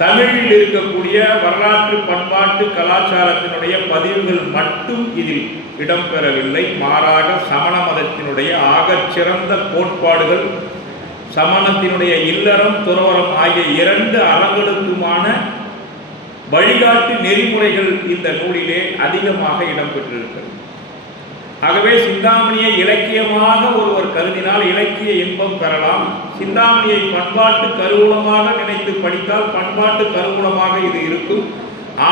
தமிழில் இருக்கக்கூடிய வரலாற்று பண்பாட்டு கலாச்சாரத்தினுடைய பதிவுகள் மட்டும் இதில் இடம்பெறவில்லை. மாறாக சமண மதத்தினுடைய ஆகச் சிறந்த கோட்பாடுகள், சமணத்தினுடைய இல்லறம் துறவரம் ஆகிய இரண்டு அறங்களுக்குமான வழிகாட்டு நெறிமுறைகள் இந்த நூலிலே அதிகமாக இடம்பெற்றிருக்கிறது. ஆகவே சிந்தாமணியை இலக்கியமாக ஒருவர் கருதினால் இலக்கிய இன்பம் பெறலாம். சிந்தாமணியை பண்பாட்டு கருவூலமாக நினைத்து படித்தால் பண்பாட்டு கருவூலமாக இது இருக்கும்.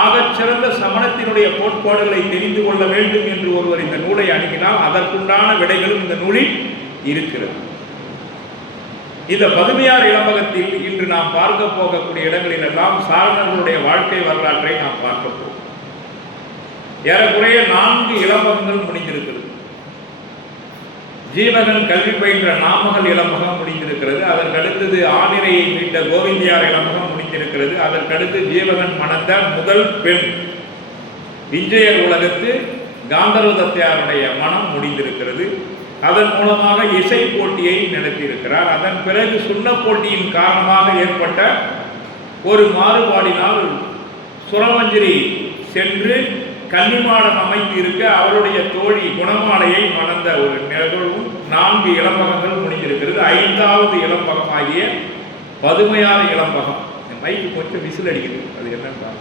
ஆகச்சிறந்த சமணத்தினுடைய கோட்பாடுகளை தெரிந்து கொள்ள வேண்டும் என்று ஒருவர் இந்த நூலை அணுகினால் அதற்குண்டான விடைகளும் இந்த நூலில் இருக்கிறது. இந்த பதுமையார் இளம்பகத்தில் இன்று நாம் பார்க்க போகக்கூடிய இடங்களிலெல்லாம் சாரணர்களுடைய வாழ்க்கை வரலாற்றை நாம் பார்க்க போகிறோம். ஏறக்குறைய 4 இளம்பகங்கள் முடிந்திருக்கிறது. ஜீவகன் கல்வி பயின்ற நாமகள் இளம்பகம் முடிந்திருக்கிறது. அதற்கடுத்தது ஆனிரையை மீட்ட கோவிந்தியார் இளம்பகம் முடிந்திருக்கிறது. அதற்கடுத்து ஜீவகன் மணந்த முதல் பெண் விஞ்சையர் உலகத்து காந்தர்வதத்தையாருடைய மனம் முடிந்திருக்கிறது. அதன் மூலமாக இசை போட்டியை நடத்தியிருக்கிறார். அதன் பிறகு சுண்ண போட்டியின் காரணமாக ஏற்பட்ட ஒரு மாறுபாடினால் சுரமஞ்சரி சென்று கன்னிமாடம் அமைத்து இருக்க அவருடைய தோழி குணமாலையை மணந்த ஒரு நிகழ்வும் 4 இளம்பகங்கள் முடிந்திருக்கிறது. 5வது இளம்பகம் ஆகிய பதுமையார் இளம்பகம். மைக்கு கொஞ்சம் விசில் அடிக்குது, அது என்னன்னு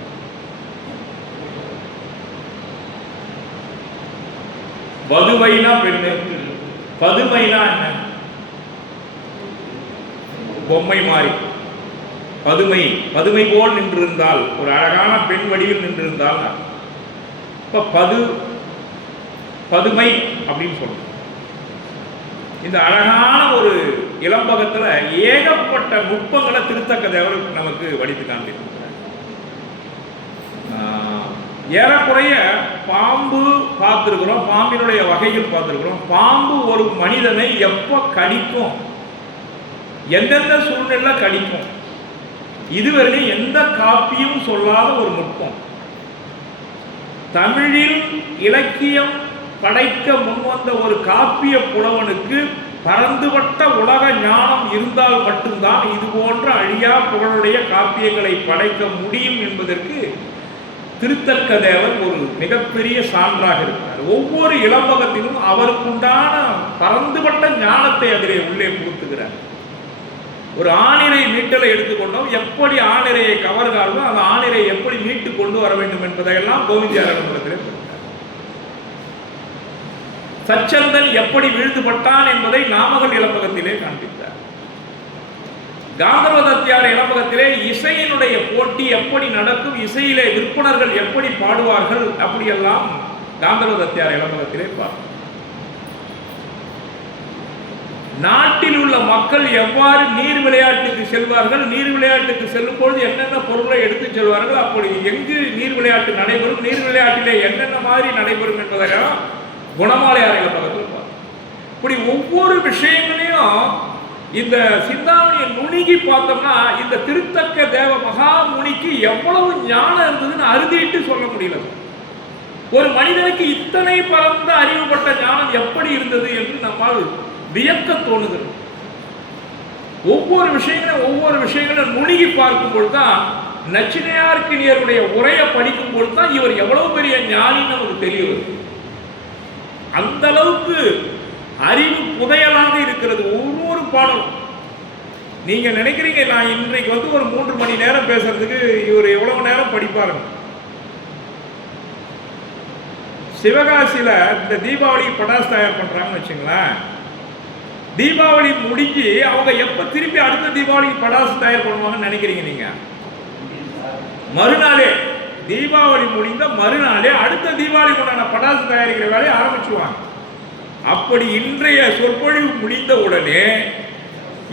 வதுவைனா பெண்ணு, பதுமைனா என்ன? பொம்மை மாறி பதுமை, பதுமை போல் நின்றிருந்தால், ஒரு அழகான பெண் வடிவில் நின்றிருந்தால் இப்போ பதுமை அப்படின்னு சொல்றோம். இந்த அழகான ஒரு இளம்பகத்தில் ஏகப்பட்ட நுட்பங்களை திருத்தக்க தேவர் நமக்கு வடித்து காண்பிக்கிறார். ஏறக்குறைய பாம்பு பார்த்துருக்கிறோம், பாம்பினுடைய வகைகள் பார்த்துருக்கிறோம். பாம்பு ஒரு மனிதனை எப்போ கடிக்கும், எந்தெந்த சூழ்நிலை கடிக்கும், இதுவரை எந்த காப்பியும் சொல்லாத ஒரு நுட்பம். தமிழில் இலக்கியம் படைக்க முன்வந்த ஒரு காப்பிய புலவனுக்கு பரந்துபட்ட உலக ஞானம் இருந்தால் மட்டும்தான் இது போன்ற அழியா புகழுடைய காப்பியங்களை படைக்க முடியும் என்பதற்கு திருத்தக்க தேவர் ஒரு மிகப்பெரிய சான்றாக இருக்கிறார். ஒவ்வொரு இளம்பகத்திலும் அவருக்குண்டான பரந்துபட்ட ஞானத்தை அதிலே உள்ளே புகுத்துகிறார். ஒரு ஆணிரை மீட்டலை எடுத்துக்கொண்டோம், எப்படி ஆணிரையை கவர்காலோ அந்த ஆணிரை எப்படி மீட்டு கொண்டு வர வேண்டும் என்பதையெல்லாம் கோவிந்தியார் இளம்பகத்திலே கொடுத்தார். சச்சந்தன் எப்படி வீழ்த்துப்பட்டான் என்பதை நாமகள் இளம்பகத்திலே காண்பித்தார். காந்தர்வதத்தையார் இளம்பகத்திலே இசையினுடைய போட்டி எப்படி நடக்கும், இசையிலே விற்பனர்கள் எப்படி பாடுவார்கள், அப்படியெல்லாம் காந்தர்வதத்தையார் இளம்பகத்திலே பார்ப்போம். நாட்டில் உள்ள மக்கள் எவ்வாறு நீர் விளையாட்டுக்கு செல்வார்கள், நீர் விளையாட்டுக்கு செல்லும் பொழுது என்னென்ன பொருளை எடுத்து செல்வார்கள், அப்படி எங்கு நீர் விளையாட்டு நடைபெறும், நீர் விளையாட்டிலே என்னென்ன மாதிரி நடைபெறும் என்பதெல்லாம் குணமாலையார் இளம்பகத்தில் பார்ப்போம். இப்படி ஒவ்வொரு விஷயங்களையும் இந்த சிந்தாமணியை நுணுகி பார்த்தோம்னா இந்த திருத்தக்க தேவ மகாமுனிக்கு எவ்வளவு ஞானம் இருந்ததுன்னு அறுதிட்டு சொல்ல முடியல. ஒரு மனிதனுக்கு இத்தனை பரந்த அறிவுபட்ட ஞானம் எப்படி இருந்தது என்று நம்மால் வியக்க தோணுகிறது. ஒவ்வொரு விஷயங்களும் நுணுகி பார்க்கும் பொழுதுதான், நச்சினையார்க்கினியருடைய உரையை படிக்கும் பொழுதுதான் இவர் எவ்வளவு பெரிய ஞானின்னு நமக்கு தெரிய வருது. அந்த அளவுக்கு அறிவு புதையலாக இருக்கிறது ஒவ்வொரு பாடலும். நீங்க நினைக்கிறீங்க நான் இன்றைக்கு ஒரு 3 மணி நேரம் பேசுறதுக்கு இவர் எவ்வளவு நேரம் படிப்பாருங்க. சிவகாசியில இந்த தீபாவளிக்கு பட்டாசு தயார் பண்றாங்கன்னு வச்சுங்களேன், தீபாவளி முடிஞ்சு அவங்க எப்ப திருப்பி அடுத்த தீபாவளிக்கு பட்டாசு தயார் பண்ணுவாங்கன்னு நினைக்கிறீங்க நீங்க? மறுநாளே, தீபாவளி முடிந்த மறுநாளே அடுத்த தீபாவளிக்கு உண்டான பட்டாசு தயாரிக்கிற வேலையை ஆரம்பிச்சுவாங்க. அப்படி இன்றைய சொற்பொழிவு முடிந்த உடனே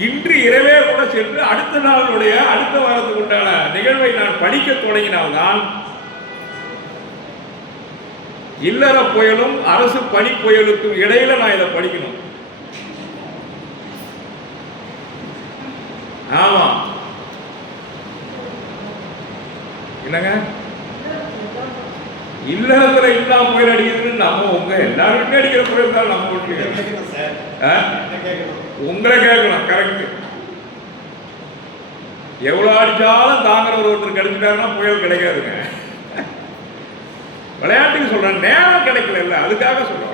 இன்று இரவே கூட சென்று அடுத்த நாளுடைய அடுத்த வாரத்துக்கு உண்டான நிகழ்வை நான் படிக்க தொடங்கினால்தான் இல்லற புயலும் அரசு பணி புயலுக்கும் இடையில நான் இதை படிக்கணும். ஆமா என்னங்க, இல்லத்துல இல்லா புயல் அடிக்கிறதுன்னு நம்ம உங்க எல்லாரும் வீட்டுல அடிக்கிற புயல் தான் நம்ம வீட்டுல உங்களை கேட்கணும். கரெக்ட். எவ்வளோ அடிச்சாலும் தாங்குறவர் ஒருத்தர் கிடைச்சிட்டாருன்னா புயல் கிடைக்காதுங்க. விளையாட்டுக்கு சொல்றேன், நேரம் கிடைக்கல, அதுக்காக சொல்றேன்.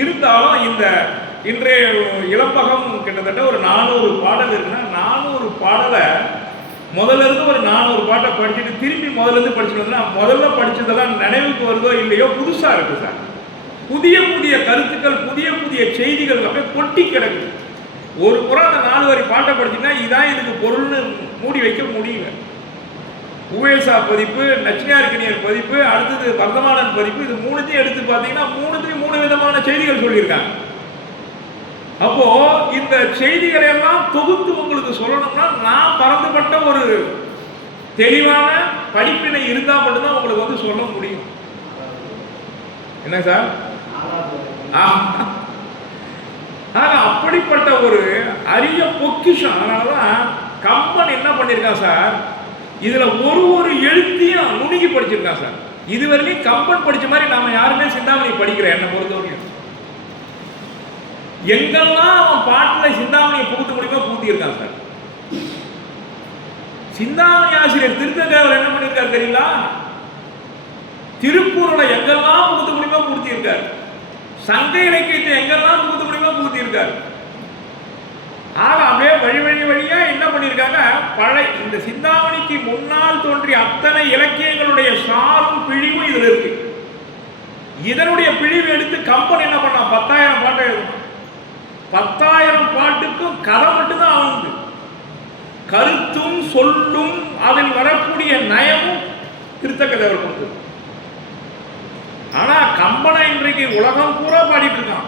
இருந்தாலும் இந்த இன்றைய இளம்பகம் கிட்டத்தட்ட ஒரு 400 பாடல் இருக்குன்னா 400 பாடலை முதல்ல இருந்து ஒரு 400 பாட்டை படிச்சுட்டு திரும்பி முதல்ல இருந்து படிச்சுட்டு வந்தா முதல்ல படிச்சதெல்லாம் நினைவுக்கு வருதோ இல்லையோ புதுசா இருக்கு சார். புதிய புதிய கருத்துக்கள், புதிய புதிய செய்திகள் அப்படியே கொட்டி கிடக்குது. ஒரு புறம் அந்த 4 வரி பாட்டை படிச்சுன்னா இதான் இதுக்கு பொருள்னு மூடி வைக்க முடியல. உவேசா பதிப்பு, நச்சினார்கனியர் பதிப்பு, அடுத்தது வர்த்தமானன் பதிப்பு, இது மூணுத்தையும் எடுத்து பார்த்தீங்கன்னா மூணுத்தையும் 3 விதமான செய்திகள் சொல்லியிருக்காங்க. அப்போ இந்த செய்திகளை எல்லாம் தொகுத்து உங்களுக்கு சொல்லணும்னா நான் பரந்துபட்ட ஒரு தெளிவான படிப்பினை இருந்தால் மட்டும்தான் உங்களுக்கு வந்து சொல்ல முடியும். என்ன சார்? அப்படிப்பட்ட ஒரு அரிய பொக்கிஷம். அதனாலதான் கம்பன் என்ன பண்ணிருக்கான் சார், இதுல ஒரு எழுத்தையும் நுணுகி படிச்சிருக்கான் சார். இதுவரைக்கும் கம்பன் படிச்ச மாதிரி நாம யாருமே சிந்தாமணி படிக்கிற என்ன பொறுத்தவரைக்கும் எங்கெல்லாம் அவன் பாட்டுல சிந்தாமணியை புகுத்த முடியுமோ புகுத்தியிருக்கான் சார். சிந்தாமணி ஆசிரியர் திருத்ததேவர் என்ன பண்ணியிருக்காரு தெரியுங்களா? திருக்குறளை எங்கெல்லாம் புகுத்த முடியுமோ புகுத்தியிருக்காரு. சங்க இலக்கியத்தை எங்கெல்லாம் புகுத்த முடியுமோ புகுத்தியிருக்காரு. ஆக அப்படியே வழியா என்ன பண்ணியிருக்காங்க, பழைய இந்த சிந்தாமணிக்கு முன்னால் தோன்றிய அத்தனை இலக்கியங்களுடைய சாரும் பிழிவும் இதுல இருக்கு. இதனுடைய பிழிவு எடுத்து கம்பன் என்ன பண்ணா 10,000 பாட்டை எழுதணும். 10,000 பாட்டுக்கும் கதை மட்டும்தான் ஆகுது. கருத்தும் சொல்லும் அதில் வரக்கூடிய நயமும் திருத்தக்கதேவர் கொடுத்தது. ஆனா கம்பனை இன்றைக்கு உலகம் பூரா பாடிட்டு இருக்கான்.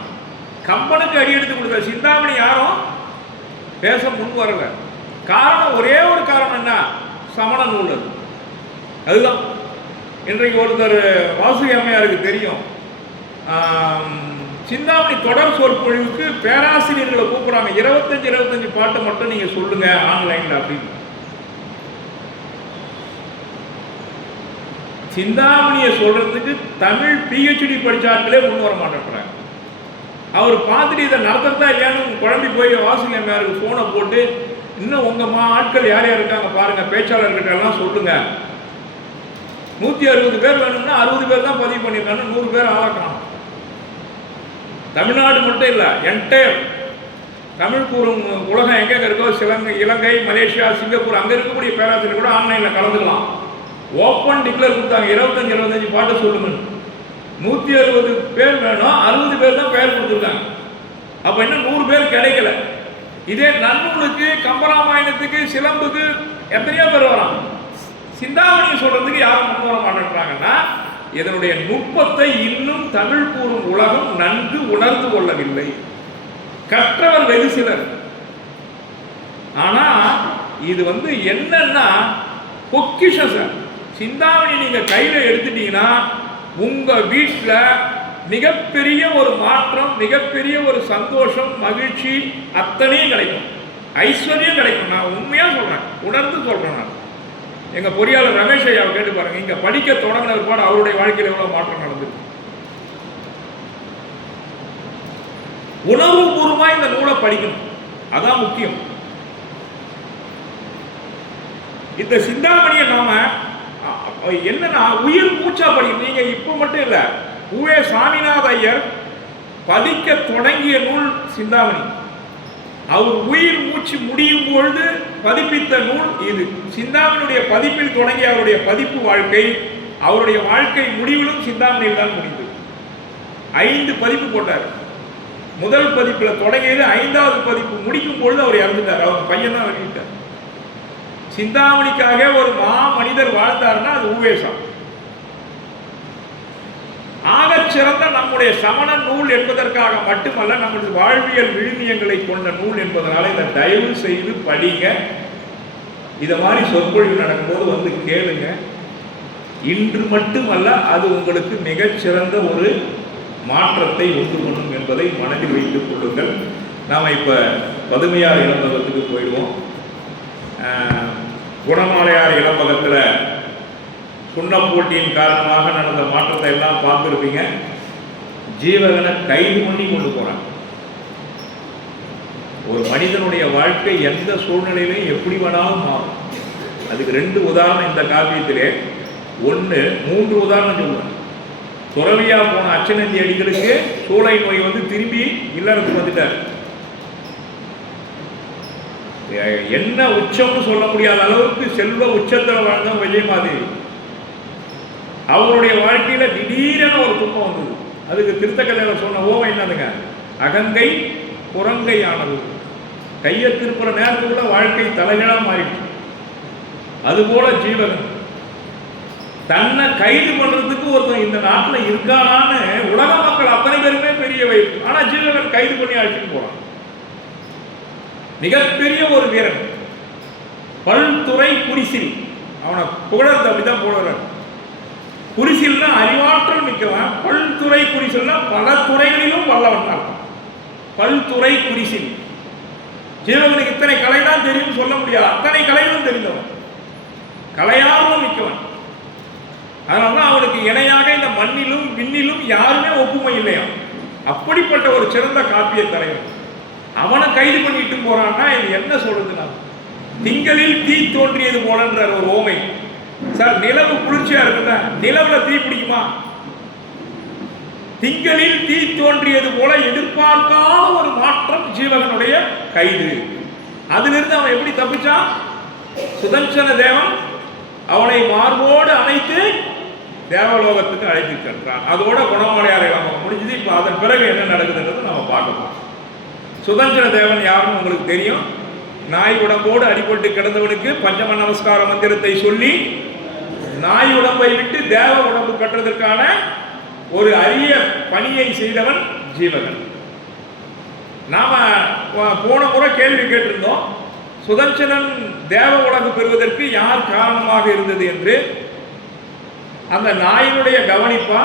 கம்பனுக்கு அடி எடுத்து கொடுத்த சிந்தாமணி யாரும் பேச முன் வரல. காரணம், ஒரே ஒரு காரணம் என்ன, சமண நூல். அதுதான் இன்றைக்கு ஒருத்தர் வாசுகி அம்மையாருக்கு தெரியும், சிந்தாமணி தொடர் சொற்பொழிவுக்கு பேராசிரியர்களை கூப்பிடுறாங்க. 25 பாட்டு மட்டும் நீங்க சொல்லுங்க ஆன்லைன்ல அப்படின்னு. சிந்தாமணியை சொல்றதுக்கு தமிழ் PhD படிச்சார்களே முன் வர மாட்டேங்கிறாங்க. அவர் பார்த்துட்டு இதை நடத்துறதா இல்லையான்னு குழம்பி போய் வாசுகி அம்மையாருக்கு போனை போட்டு, இன்னும் உங்க ஆட்கள் யார் யார் இருக்காங்க பாருங்க, பேச்சாளர்கிட்ட எல்லாம் சொல்லுங்க. 160 பேர் வேணும்னா 60 பேர் தான் பதிவு பண்ணிருக்காங்க, 100 பேர் ஆளாக்கலாம். தமிழ்நாடு மட்டும் இல்லை, என்டையர் தமிழ் கூறும் உலகம் எங்க இருக்கோ, இலங்கை, மலேசியா, சிங்கப்பூர், அங்க இருக்கக்கூடிய பேராசிரியர் கூட ஆன்லைன்ல கலந்துக்கலாம். ஓப்பன் டிக்ளேர் கொடுத்தாங்க, 25 பாட்டு சொல்லுங்க. 160 பேர் வேணும், 60 பேர் தான் பெயர் கொடுத்துருக்காங்க. அப்ப இன்னும் 100 பேர் கிடைக்கல. இதே நன்னூலுக்கு, கம்பராமாயணத்துக்கு, சிலம்புக்கு எத்தனையோ பேர் வராங்க. சிந்தாமணியை சொல்றதுக்கு யாரும் முன் வர மாட்டேன்றாங்கன்னா இதனுடைய நுட்பத்தை இன்னும் தமிழ் கூறும் உலகம் நன்கு உணர்ந்து கொள்ளவில்லை. கற்றவர் வெகு சிலர். ஆனா இது வந்து என்னன்னா பொக்கிஷம் சார். சிந்தாமணி நீங்க கையில எடுத்துட்டீங்கன்னா உங்க வீட்டுல மிகப்பெரிய ஒரு மாற்றம், மிகப்பெரிய ஒரு சந்தோஷம், மகிழ்ச்சி அத்தனையும் கிடைக்கும், ஐஸ்வர்யம் கிடைக்கும். நான் உண்மையா சொல்றேன், உணர்ந்து சொல்றேன். நான் எங்க பொறியாளர் ரமேஷ் ஐயாவை கேட்டு பாருங்க, இங்க படிக்க தொடங்கின பிற்பாடு அவருடைய வாழ்க்கையில் எவ்வளவு மாற்றம் நடந்திருக்கு. உணர்வு பூர்வமா இந்த நூலை படிக்கணும், அதான் முக்கியம். இந்த சிந்தாமணியை நாம என்னன்னா உயிர் மூச்சா படிக்கணும். நீங்க இப்ப மட்டும் இல்ல, உவே சாமிநாத ஐயர் பதிக்க தொடங்கிய நூல் சிந்தாமணி. அவர் உயிர் மூச்சு முடியும் பொழுது பதிப்பித்த நூல் இது. சிந்தாமணியுடைய பதிப்பில் தொடங்கிய அவருடைய பதிப்பு வாழ்க்கை, அவருடைய வாழ்க்கை முடிவிலும் சிந்தாமணியில் தான் முடிந்தது. 5 பதிப்பு போட்டார். முதல் பதிப்பில் தொடங்கியது, 5வது பதிப்பு முடிக்கும் பொழுது அவர் இறந்துட்டார். அவர் பையன் தான் வெளியிட்டார். சிந்தாமணிக்காக ஒரு மனிதர் வாழ்ந்தார்னா அது உவேசா. ஆகச் சிறந்த நம்முடைய சமண நூல் என்பதற்காக மட்டுமல்ல, நம்முடைய வாழ்வியல் விழுமியங்களை கொண்ட நூல் என்பதனால இதை தயவு செய்து படிங்க. இதை மாதிரி சொற்பொழிவு நடக்கும்போது வந்து கேளுங்க. இன்று மட்டுமல்ல, அது உங்களுக்கு மிகச்சிறந்த ஒரு மாற்றத்தை உண்டு பண்ணும் என்பதை மனதில் வைத்துக் கொள்ளுங்கள். நாம் இப்போ பதுமையார் இளம்பகத்துக்கு போயிடுவோம். குணமாலையார் இளம்பகத்தில் சுண்ண போட்டியின் காரணமாக நடந்த மாற்றத்தை எல்லாம் பார்த்துருப்பீங்க. ஜீவகனை கைது பண்ணி கொண்டு போறாங்க. ஒரு மனிதனுடைய வாழ்க்கை எந்த சூழ்நிலையிலும் எப்படி வேணாலும் மாறும். அதுக்கு 2 உதாரணம் இந்த காவியத்திலே. 1 3 உதாரணம் சொல்லுவேன். துறவியா போன அச்சனந்தி அடிகளுக்கு சூளை நோய் வந்து திரும்பி இல்லறத்துக்கு வந்துட்டார். என்ன உச்சம்னு சொல்ல முடியாத அளவுக்கு செல்வ உச்சத்தில் வாழ்ந்த விஜயமாதேவி. அவருடைய வாழ்க்கையில திடீரென ஒரு துன்பம் வந்தது. அதுக்கு திருத்தக்கதையில் சொன்ன ஓவம் என்னதுங்க? அகங்கை புறங்கை ஆனது. கையை திருப்புற நேரத்துக்குள்ள வாழ்க்கை தலைகளா மாறிடுச்சு. அதுபோல ஜீவகன் தன்னை கைது பண்றதுக்கு ஒருத்தன் இந்த நாட்டில் இருக்கானான்னு உலக மக்கள் அத்தனை பேருமே பெரிய வயசு. ஆனா ஜீவகன் கைது பண்ணி அழைச்சிட்டு போறான். மிகப்பெரிய ஒரு வீரன், பல்துறை குரிசில். அவனை புகழறது அப்படிதான் போடுறான். குரிசில்னா அறிவாற்றல் மிக்கவன், பல்துறை குரிசில்னா பல துறைகளிலும் வல்லவன். பல்துறை குரிசில். ஜீவகனுக்கு இத்தனை கலை தான் தெரியும் சொல்ல முடியாது, அத்தனை கலைகளும் தெரிந்தவன், கலையார்வம் மிக்கவன். அதனால்தான் அவனுக்கு இணையாக இந்த மண்ணிலும் விண்ணிலும் யாருமே ஒப்புமை இல்லையா. அப்படிப்பட்ட ஒரு சிறந்த காப்பிய தலைவன். அவனை கைது பண்ணிட்டு போறான்னா இது என்ன சொல்றதுன்னா, திங்களில் தீ தோன்றியது போலன்றார் ஒரு ஓமை. சார், நிலவு குளிர்ச்சியா இருக்குல்ல, நிலவுல தீ பிடிக்குமா? திங்களில் தீ தோன்றியது போல எதிர்பார்க்காத ஒரு மாற்றம் ஜீவகனுடைய கைது. அதிலிருந்து அவன் எப்படி தப்பிச்சான்? சுதர்சன தேவன் அவனை மார்போடு அணைத்து தேவலோகத்துக்கு அழைத்து சென்றான். அதோட குணமடையாரை நம்ம முடிஞ்சது. இப்போ அதன் பிறகு என்ன நடக்குதுன்றது நம்ம பார்க்கலாம். சுதர்சன தேவன் யாருன்னு உங்களுக்கு தெரியும். நாய் உடம்போடு அடிபட்டு கிடந்தவனுக்கு பஞ்சம நமஸ்கார மந்திரத்தை சொல்லி நாய் உடம்பை விட்டு தேவ உடம்பு கட்டுறதற்கான ஒரு அரிய பணியை செய்தவன் ஜீவகன். நாம போன முறை கேள்வி கேட்டிருந்தோம், சுதர்சனன் தேவ உலகு பெறுவதற்கு யார் காரணமாக இருந்தது என்று. அந்த நாயினுடைய கவனிப்பா,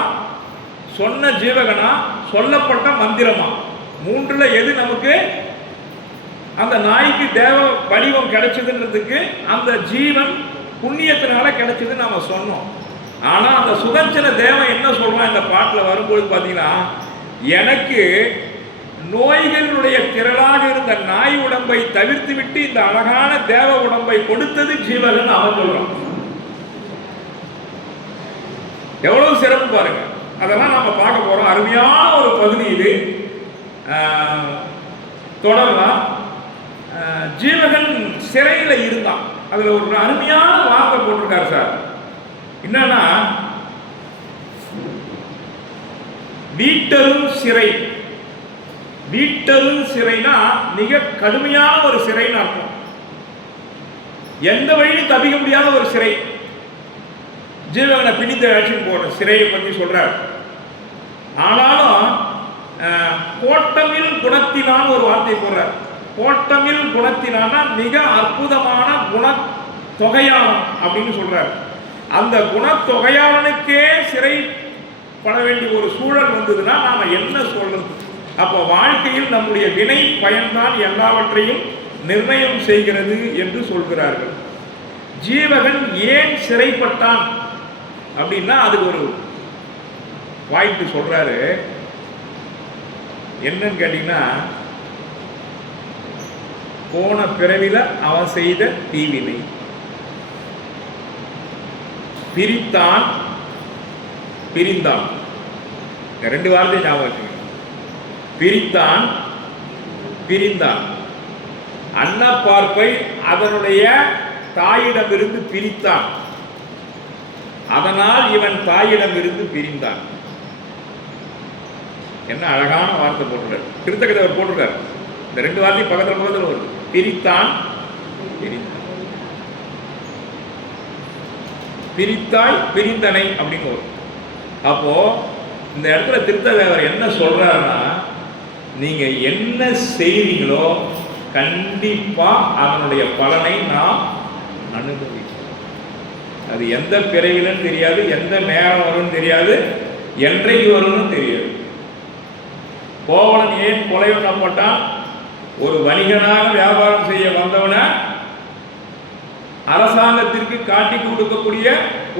சொன்ன ஜீவகனா, சொல்லப்பட்ட மந்திரமா, 3ல் எது நமக்கு அந்த நாய்க்கு தேவ வடிவம் கிடைச்சதுன்றதுக்கு அந்த ஜீவன் புண்ணியத்தினால கிடைச்சது நாம சொன்னோம். ஆனா அந்த சுதர்சன தேவன் என்ன சொல்றான் இந்த பாட்டில் வரும்போது பார்த்தீங்கன்னா, எனக்கு நோய்களுடைய திரளாக இருந்த நாய் உடம்பை தவிர்த்து விட்டு இந்த அழகான தேவ உடம்பை கொடுத்தது ஜீவகன் அவன் சொல்றான். எவ்வளவு சிறப்பு பாருங்க. அதெல்லாம் நாம பார்க்க போறோம். அருமையான ஒரு பகுதி இது. தொடரலாம். ஜீவகன் சிறையில் இருந்தான். அதுல ஒரு அருமையான வார்த்தை போட்டிருக்காரு சார். என்னன்னா, வீட்டரும் சிறை. வீட்டரும் சிறைனா மிக கடுமையான ஒரு சிறைன்னு அர்த்தம். எந்த வழியும் தப்பிக்க முடியாத ஒரு சிறை. ஜீவகனை பிடித்த ஆக்ஷன் போற சிறையை பற்றி சொல்றார். ஆனாலும் கோட்டமில் குணத்தினான் ஒரு வார்த்தை போடுறார். கோட்டமில் குணத்தினான்னா மிக அற்புதமான குண தொகையாளன் அப்படின்னு சொல்றார். அந்த குணத்தொகையாளனுக்கே சிறைப்பட வேண்டிய ஒரு சூழல் வந்ததுன்னா நாம என்ன சொல்றது? அப்போ வாழ்க்கையில் நம்முடைய வினை பயன்தான் எல்லாவற்றையும் நிர்ணயம் செய்கிறது என்று சொல்கிறார்கள். ஜீவகன் ஏன் சிறைப்பட்டான் அப்படின்னா அதுக்கு ஒரு பாயிண்ட் சொல்றாரு. என்னன்னு கேட்டீங்கன்னா, போன பிறவில அவன் செய்த தீவினை. பிரித்தான், பிரிந்தான். 2 வார்த்தை ஞாபகம் வச்சுக்கோங்க. பிரித்தான், பிரிந்தான். அன்னப்பார்ப்பை அதனுடைய தாயிடமிருந்து பிரித்தான். அதனால் இவன் தாயிடமிருந்து பிரிந்தான். என்ன அழகான வார்த்தை போட்டுருக்காரு. திருத்தக்கதை அவர் போட்டிருக்காரு. இந்த 2 வார்த்தை பக்கத்தில் வருது. பிரித்தான், பிரிந்தான். பிரித்தாய் பிரிந்தனை அப்படின்னு வரும். அப்போ இந்த இடத்துல திருத்ததேவர் என்ன சொல்றாருன்னா, நீங்க என்ன செய்வீங்களோ கண்டிப்பா அதனுடைய பலனை நாம் அனுபவிக்கிறோம். அது எந்த பிறவிலும் தெரியாது, எந்த நேரம் வரும்னு தெரியாது, என்றைக்கு வரும்னு தெரியாது. கோவலன் ஏன் கொலை பண்ணப்பட்டான்? ஒரு வணிகனாக வியாபாரம் செய்ய வந்தவன அரசாங்கத்திற்கு காட்டி கொடுக்கக்கூடிய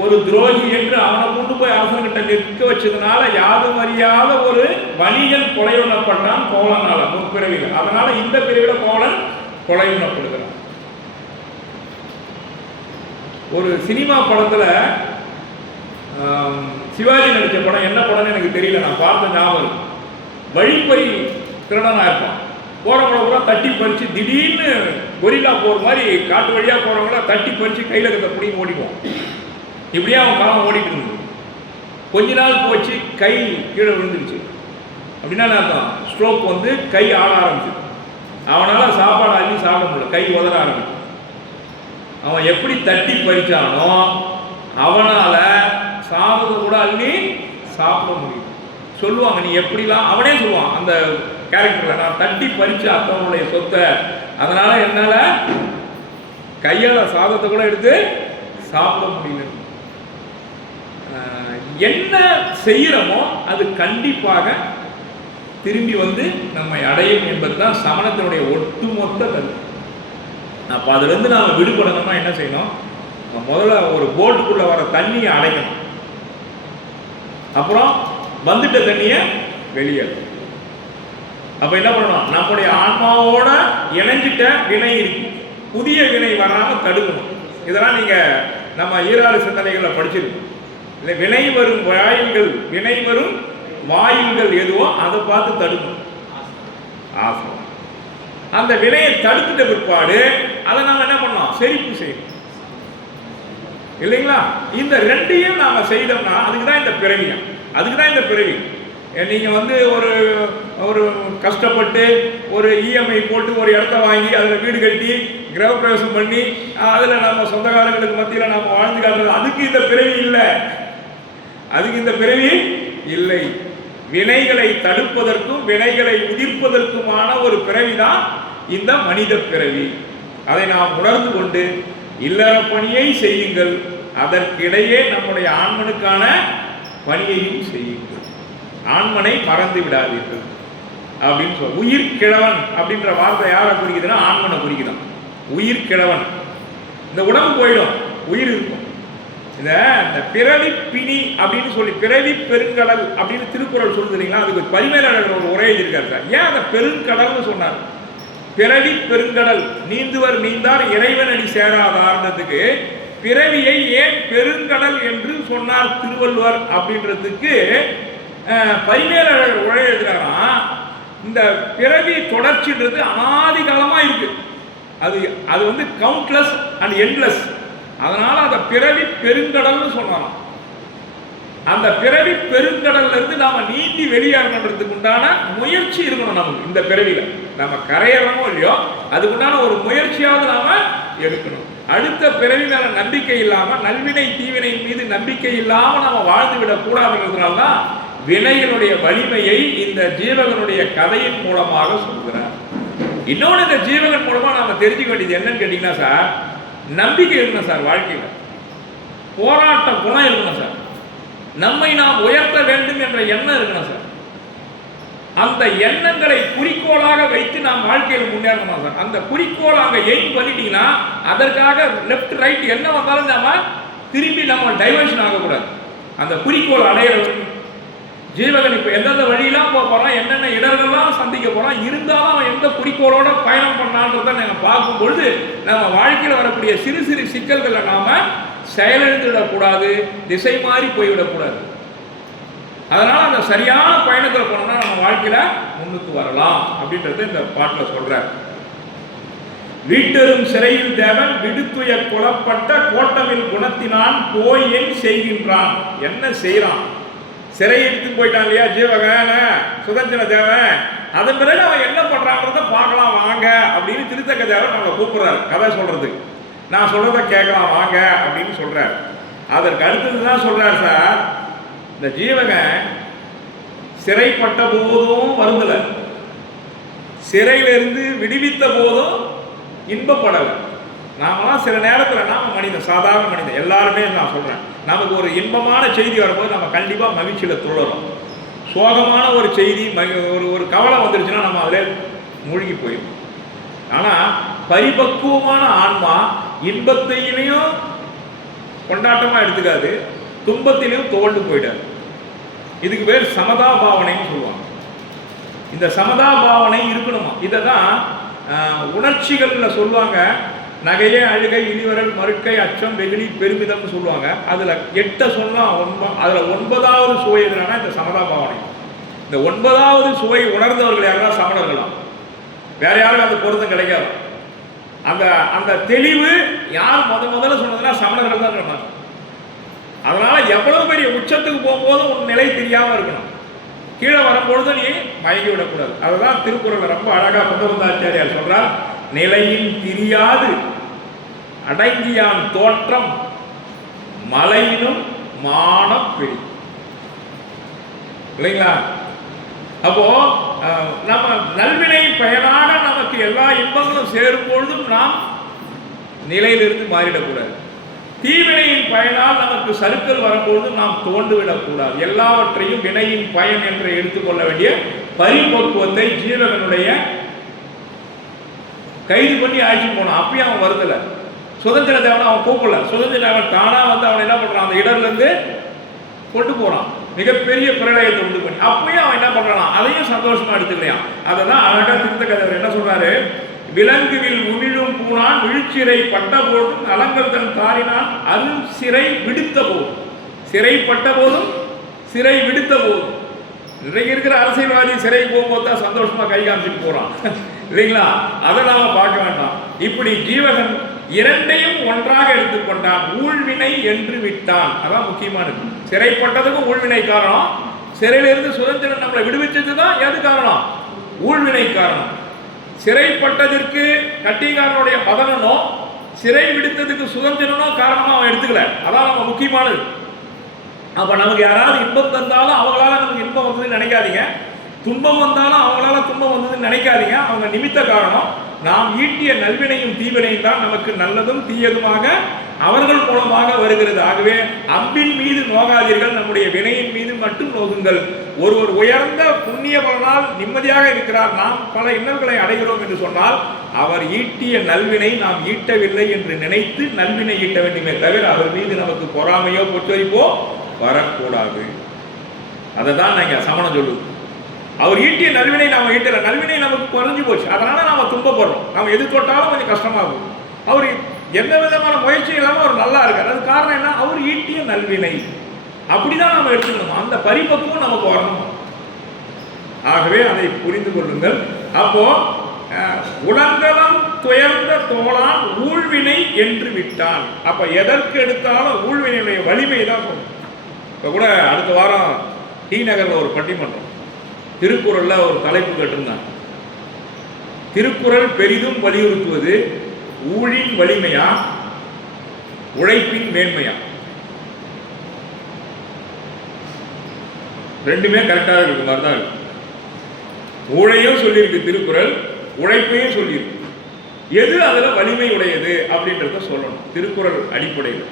ஒரு துரோகி என்று அவனை கொண்டு போய் அரசாங்கிட்ட நிற்க வச்சதுனால யாரும் அறியாத ஒரு வணிகன் கொலை உண்ணப்பட்டான் கோவலனால முற்பிறவியில். அதனால இந்த பிரிவில் கோவலன் கொலை உண்ணப்படுகிறான். ஒரு சினிமா படத்துல சிவாஜி நடிச்ச படம், என்ன படம்னு எனக்கு தெரியல, நான் பார்த்த ஞாபகம். வழிப்பறி திருடனா இருப்பான், போறவங்கள கூட தட்டி பறிச்சு திடீர்னு கொரில்லா போற மாதிரி காட்டு வழியா போறவங்கள தட்டி பறிச்சு கையில இருக்க பிடிங்க ஓடிக்குவோம். இப்படியே அவன் காலம் ஓடிட்டு இருந்தது. கொஞ்ச நாள் போச்சு, கை கீழே விழுந்துருச்சு. அப்படின்னா அர்த்தம் ஸ்ட்ரோக் வந்து கை ஆட ஆரம்பிச்சு. அவனால சாப்பாடு அள்ளி சாப்பிட முடியல, கை உதற ஆரம்பிச்சு. அவன் எப்படி தட்டி பறிச்சானோ அவனால சாப்பிட கூட அள்ளி சாப்பிட முடியும். சொல்லுவாங்க நீ எப்படிலாம், அவனே சொல்லுவான் அந்த கேரக்டர்ல, நான் தட்டி பறிச்ச அத்தவனுடைய சொத்தை, அதனால என்னால கையால சாதத்தை கூட எடுத்து சாப்பிட முடியல. என்ன செய்யறோமோ அது கண்டிப்பாக திரும்பி வந்து நம்மை அடையும் என்பதுதான் சமணத்தினுடைய ஒட்டுமொத்த கருத்து. அப்போ அதுலேருந்து நாம் விடுபடணும்னா என்ன செய்யணும்? முதல்ல ஒரு போட்டுக்குள்ள வர தண்ணியை அடைக்கணும், அப்புறம் வந்துட்ட தண்ணியை வெளியேறும். அப்போ என்ன பண்ணணும்? நம்முடைய ஆன்மாவோட இணைஞ்சிட்ட வினை இருக்கு, புதிய வினை வராமல் தடுக்கணும். இதெல்லாம் நீங்கள் நம்ம ஈராறு சிந்தனைகளில் படிச்சிருக்கோம். இல்லை, வினை வரும் வாயில்கள், வினை வரும் வாயில்கள் எதுவோ அதை பார்த்து தடுக்கணும். ஆசை அந்த வினையை தடுத்துட்ட பிற்பாடு அதை நாம என்ன பண்ணோம்? செழிப்பு செய்யணும் இல்லைங்களா? இந்த ரெண்டையும் நாம செய்தோம்னா அதுக்கு தான் இந்த பிறவி. அதுக்கு தான் இந்த பிறவி. நீங்க வந்து ஒரு ஒரு கஷ்டப்பட்டு ஒரு இஎம்ஐ போட்டு ஒரு இடத்த வாங்கி அதில் வீடு கட்டி கிரகப்பிரவேசம் பண்ணி அதில் நம்ம சொந்தக்காரங்களுக்கு மத்தியில் நம்ம வாழ்ந்து காட்டுறது, அதுக்கு இந்த பிறவி இல்லை. அதுக்கு இந்த பிறவி இல்லை. வினைகளை தடுப்பதற்கும் வினைகளை உதிர்ப்பதற்குமான ஒரு பிறவிதான் இந்த மனித பிறவி. அதை நாம் உணர்ந்து கொண்டு இல்லற பணியை செய்யுங்கள், அதற்கிடையே நம்முடைய ஆண்மனுக்கான பணியையும் செய்யுங்கள், ஆண்மனை மறந்து விடாதீர்கள் அப்படின்னு சொல்ல. உயிர் கிழவன் அப்படின்ற வார்த்தை யாரை குறிக்குதுன்னா ஆண்மனை குறிக்குதான். உயிர் கிழவன், இந்த உடம்பு போயிடும், உயிர் இருக்கும். இந்த பிறவி பிணி அப்படின்னு சொல்லி பிறவி பெருங்கடல் அப்படின்னு திருக்குறள் சொல்லுது இல்லைங்களா? அதுக்கு பரிமேலழகர் ஒரு உரை எழுதியிருக்காரு சார். ஏன் அந்த பெருங்கடல்னு சொன்னார்? பிறவி பெருங்கடல் நீந்துவர் நீந்தார் இறைவனடி சேராதார்ன்றதுக்கு பிறவியை ஏன் பெருங்கடல் என்று சொன்னார் திருவள்ளுவர் அப்படின்றதுக்கு பரிமேலழகர் உரை எழுதுறாராம். இந்த பிறவி தொடர்ச்சின்றது அனாதி காலமா இருக்கு. அது வந்து கவுண்ட்லெஸ் அண்ட் எண்ட்லெஸ். அதனால அந்த பிறவி பெருங்கடல்னு சொன்னாங்க. அந்த பிறவி பெருங்கடல்ல இருந்து நாம நீந்தி வெளியேறணுன்றதுக்கு உண்டான முயற்சி இருக்கணும் நமக்கு. இந்த பிறவியில நம்ம கரையறோமோ இல்லையோ அதுக்குண்டான ஒரு முயற்சியாவது நாம எடுக்கணும். அடுத்த பிறவி மேல நம்பிக்கை இல்லாம, நல்வினை தீவினையின் மீது நம்பிக்கை இல்லாம நாம வாழ்ந்து விடக் கூடாதுன்றதுனால்தான் வினைகளுடைய வலிமையை இந்த ஜீவகனுடைய கதையின் மூலமாக சொல்கிறார். இன்னொன்று, இந்த ஜீவகன் மூலமா நாம தெரிஞ்சுக்க வேண்டியது என்னன்னு கேட்டீங்கன்னா சார், நம்பிக்கை இருக்கணும் சார். வாழ்க்கையில் போராட்ட குணம் இருக்கணும் சார். நம்மை நாம் உயர்த்த வேண்டும் என்ற எண்ணம் இருக்கணும் சார். அந்த எண்ணங்களை குறிக்கோளாக வைத்து நாம் வாழ்க்கையில் முன்னேறணும் சார். அந்த குறிக்கோள் அங்கே எய்ம் பண்ணிட்டீங்கன்னா அதற்காக லெஃப்ட் ரைட் என்ன வந்தாலும் நாம திரும்பி நம்ம டைவர்ஷன் ஆகக்கூடாது. அந்த குறிக்கோள் அடையிற ஜீவகன் இப்போ எந்தெந்த வழியெல்லாம் போக போகிறான், என்னென்ன இடர்கள்லாம் சந்திக்க போகிறான், இருந்தாலும் அவன் எந்த குறிக்கோளோட பயணம் பண்ணான்றதை நாங்கள் பார்க்கும் பொழுது நம்ம வாழ்க்கையில் வரக்கூடிய சிறு சிறு சிக்கல்களை நாம் செயலிழந்துவிடக்கூடாது, திசை மாறி போய்விடக்கூடாது. அதனால் அந்த சரியான பயணத்தில் போனோம்னா நம்ம வாழ்க்கையில் முன்னுக்கு வரலாம் அப்படின்றத இந்த பாட்டில் சொல்கிறார். வீட்டெரும் சிறையில் தேவன் விடுத்துய கொலப்பட்ட கோட்டமில் குணத்தினான் போய் என் செய்கின்றான். என்ன செய்கிறான்? சிறை எடுத்து போயிட்டான் இல்லையா ஜீவகன சுதந்திர தேவன். அதன் பிறகு அவன் என்ன பண்றான்றத பார்க்கலாம் வாங்க அப்படின்னு திருத்தக்க தேவன் நம்மளை கூப்பிடுறாரு கதை சொல்றதுக்கு. நான் சொல்றத கேட்கலாம் வாங்க அப்படின்னு சொல்றாரு. அதற்கு அடுத்ததுதான் சொல்றாரு சார், இந்த ஜீவகன் சிறைப்பட்ட போதும் வருந்தல, சிறையிலிருந்து விடுவித்த போதும் இன்பப்படலை. நாமெல்லாம் சில நேரத்தில் நாம மனிதன், சாதாரண மனிதன் எல்லாருமே நான் சொல்றேன், நமக்கு ஒரு இன்பமான செய்தி வரும்போது நம்ம கண்டிப்பாக மகிழ்ச்சியில் துள்ளறோம். சோகமான ஒரு செய்தி, ஒரு கவலை வந்துருச்சுன்னா நம்ம அதில் மூழ்கி போயிடும். ஆனால் பரிபக்குவமான ஆன்மா இன்பத்தையிலையும் கொண்டாட்டமா எடுத்துக்காது, துன்பத்திலையும் துவண்டு போயிடாது. இதுக்கு பேர் சமதா பாவனைன்னு சொல்லுவாங்க. இந்த சமதா பாவனை இருக்கணுமா. இதை தான் உணர்ச்சிகள்ல சொல்லுவாங்க. நகையே, அழுகை, இனிவரல், மறுக்கை, அச்சம், வெகுளி, பெருமிதம்னு சொல்லுவாங்க. அதுல 8 சொன்னா அதுல 9வது சுவை எதுனா இந்த சமதா பாவனை. இந்த 9வது சுவை உணர்ந்தவர்கள் யாரெல்லாம் சமணர்களாம். வேற யாரும் அந்த பொருத்தம் கிடைக்காது. அந்த அந்த தெளிவு யார் முதல்ல சொன்னதுன்னா சமணர்கள் தான் சொன்னாங்க. அதனால எவ்வளவு பெரிய உச்சத்துக்கு போகும்போது உன் நிலை தெரியாம இருக்கணும். கீழே வரும்பொழுது நீ மயங்கி விடக்கூடாது. அதுதான் திருக்குறள் ரொம்ப அழகா பகவந்தாச்சாரியார் சொல்றார். நிலையின் திரியாது அடங்கியான் தோற்றம் மலையினும் மானப்பெரி. இல்லைங்களா? அப்போ நம்ம நல்வினை பயனாக நமக்கு எல்லா இன்பங்களும் சேரும் பொழுதும் நாம் நிலையிலிருந்து மாறிடக்கூடாது. தீவினையின் பயனால் நமக்கு சறுக்கல் வரும்பொழுது நாம் தோண்டுவிடக்கூடாது. எல்லாவற்றையும் வினையின் பயன் என்று எடுத்துக்கொள்ள வேண்டிய பரிபக்குவத்தை ஜீவகனுடைய கைது பண்ணி ஆட்சி போனான். அப்பயும் அவன் வருதல. சுதந்திர தேவனை அவன் கூப்பிடல. சுதந்திர தேவன் தானா வந்து அவன் என்ன பண்றான், அந்த இடர்ல இருந்து கொண்டு போறான், மிகப்பெரிய பிரளயத்தை உண்டு பண்ணி. அப்பயும் அவன் என்ன பண்றான், அதையும் சந்தோஷமா எடுத்துக்கலையான். அதை தான் அழகா திருத்தக்கதவர் என்ன சொல்றாரு. விலங்குவில் உமிழும் பூனான் விழுச்சிறை பட்ட போதும் நலங்கள் தன் தாரினான் அருள் சிறை விடுத்த போதும். சிறைப்பட்ட போதும் சிறை விடுத்த போதும். இன்றைக்கு இருக்கிற அரசியல்வாதி சிறைக்கு போகும்போது தான் சந்தோஷமா கை காமிச்சிட்டு போறான். இல்லைங்களா? அதை நாம பார்க்க வேண்டாம். இப்படி ஜீவகன் இரண்டையும் ஒன்றாக எடுத்துக்கொண்டான். ஊழ்வினை என்று விட்டான். அதான் முக்கியமானது. சிறைப்பட்டதுக்கும் ஊழ்வினை காரணம். சிறையிலிருந்து சுதந்திரம் நம்மளை விடுவிச்சதுதான் எது காரணம்? ஊழ்வினை காரணம். சிறைப்பட்டதற்கு கட்டிகாரனுடைய மதனனோ சிறை விடுத்ததுக்கு சுதந்திரனோ காரணமா அவன் எடுத்துக்கல. அதான் நம்ம முக்கியமானது. அப்ப நமக்கு யாராவது இன்பம் தந்தாலும் அவங்களால நமக்கு இன்பம் வந்ததுன்னு நினைக்காதீங்க. துன்பம் வந்தாலும் அவங்களால துன்பம் வந்ததுன்னு நினைக்காதீங்க. அவங்க நிமித்த காரணம். நாம் ஈட்டிய நல்வினையும் தீவினையும் தான் நமக்கு நல்லதும் தீயதுமாக அவர்கள் மூலமாக வருகிறது. ஆகவே அம்பின் மீது நோகாதீர்கள், நம்முடைய வினையின் மீது மட்டும் நோகுங்கள். ஒருவர் உயர்ந்த புண்ணிய பலனால் நிம்மதியாக இருக்கிறார், நாம் பல இன்னல்களை அடைகிறோம் என்று சொன்னால் அவர் ஈட்டிய நல்வினை நாம் ஈட்டவில்லை என்று நினைத்து நல்வினை ஈட்ட வேண்டுமே தவிர அவர் மீது நமக்கு பொறாமையோ பொற்றறிப்போ வரக்கூடாது. அதை தான் நாங்க சமணம் சொல்லுது. அவர் ஈட்டிய நல்வினை நாம ஈட்டல, நல்வினை நமக்கு குறைஞ்சு போச்சு, அதனால நாம துன்பப்படுறோம். நாம எது தொட்டாலும் கொஞ்சம் கஷ்டமாகும். அவர் எந்த விதமான முயற்சி இல்லாம அவர் நல்லா இருக்கார். அது காரணம் என்ன? அவர் ஈட்டிய நல்வினை. அப்படிதான் நாம எடுத்துக்கணும். அந்த பரிபக்குவம் நமக்கு வரணும். ஆகவே அதை புரிந்து கொள்ளுங்கள். அப்போ உலங்கலம் துயர்ந்த தோளான் ஊழ்வினை என்று விட்டான். அப்ப எதற்கு எடுத்தாலும் ஊழ்வினையுடைய வலிமை தான் சொல்லும். இப்ப கூட அடுத்த வாரம் டி நகர்ல ஒரு பட்டிமன்றம், திருக்குறள்ல ஒரு தலைப்பு கேட்டிருந்தாங்க. திருக்குறள் பெரிதும் வலியுறுத்துவது ஊழின் வலிமையா உழைப்பின் மேன்மையா? ரெண்டுமே கரெக்டாக இருக்கு மாதிரி தான் இருக்கு. ஊழையும் சொல்லியிருக்கு திருக்குறள், உழைப்பையும் சொல்லியிருக்கு. எது அதுல வலிமை உடையது அப்படின்றத சொல்லணும் திருக்குறள் அடிப்படையில்.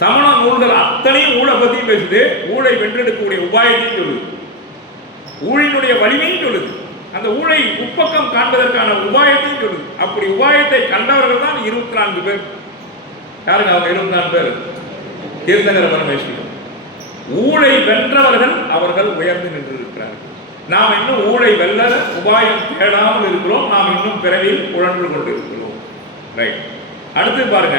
சமண நூல்கள் அத்தனையும் ஊழை பத்தியும் பேசுது, ஊழை வென்றெடுக்கக்கூடிய உபாயத்தையும் சொல்லுது, ஊழினுடைய வலிமையும் சொல்லுது, அந்த ஊழை உட்பக்கம் காண்பதற்கான உபாயத்தையும் சொல்லுது. அப்படி உபாயத்தை கண்டவர்கள் தான் 24 பேர். யாருங்க அவங்க 24 பேர்? தீர்த்தங்கர பரமேஸ்வரன். ஊழை வென்றவர்கள் அவர்கள் உயர்ந்து நின்றிருக்கிறார்கள். நாம் இன்னும் ஊழை வெல்ல உபாயம் தேடாமல் இருக்கிறோம். நாம் இன்னும் பிறவியில் உழன்று கொண்டு இருக்கிறோம். ரைட். அடுத்து பாருங்க,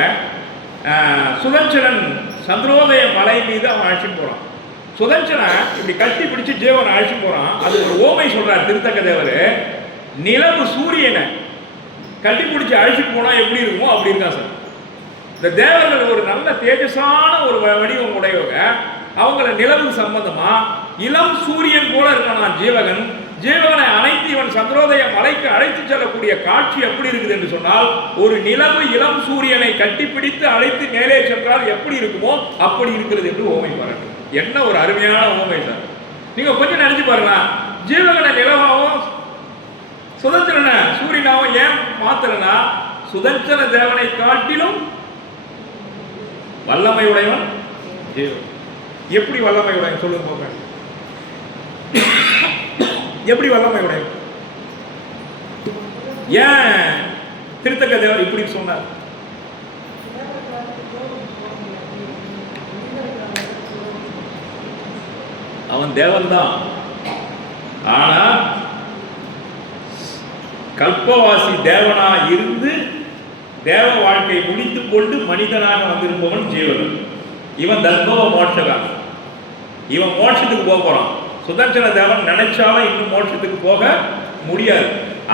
சுதஞ்சரன் சந்திரோதய மலை மீது அவன் அழைச்சிட்டு போறான். சுதஞ்சரன் இப்படி கட்டி பிடிச்சு ஜீவனை அழைச்சிட்டு போறான். அது ஒரு ஓமை சொல்றார் திருத்தக்க தேவர். நிலவு சூரியனை கட்டி பிடிச்சி அழைச்சிட்டு போனா எப்படி இருக்குமோ அப்படி இருக்கா சார். இந்த தேவர்கள் ஒரு நல்ல தேஜஸான ஒரு வடிவம் உடையவங்க. அவங்கள நிலவு சம்பந்தமா இளம் சூரியன் போல இருக்கான் ஜீவகன். ஜீவகனை அனைத்து இவன் சந்திரோதய மலைக்கு அழைத்து செல்லக்கூடிய காட்சி எப்படி இருக்குது என்று சொன்னால், ஒரு நிலவு இளம் சூரியனை கட்டிப்பிடித்து அழைத்து மேலே சென்றால் எப்படி இருக்குமோ அப்படி இருக்கிறது என்று ஓமை பாருங்க. என்ன ஒரு அருமையான ஓமை சார். நீங்க கொஞ்சம் நினைச்சு பாருங்க. ஜீவகனை நிலவாவும் சுதந்திரனை சூரியனாவும் ஏன் மாத்திரனா, சுதந்திர தேவனை காட்டிலும் வல்லமை உடையவன் ஜீவன். எப்படி வல்லமை உடையவன் சொல்லுங்க போக. எப்படி வல்லமை உடையவன்? ஏன் திருத்தக்க தேவர் இப்படி சொன்னார். அவன் தேவன் தான், ஆனா கல்பவாசி தேவனா இருந்து தேவ வாழ்க்கை முடித்துக் கொண்டு மனிதனாக வந்திருப்பவன் ஜீவன். இவன் தர்மவ மோட்சகான், இவன் மோட்சத்துக்கு போக போறான். சுதர்சன தேவன் நினைச்சாலும் இன்னும் மோட்சத்துக்கு போக முடியாது.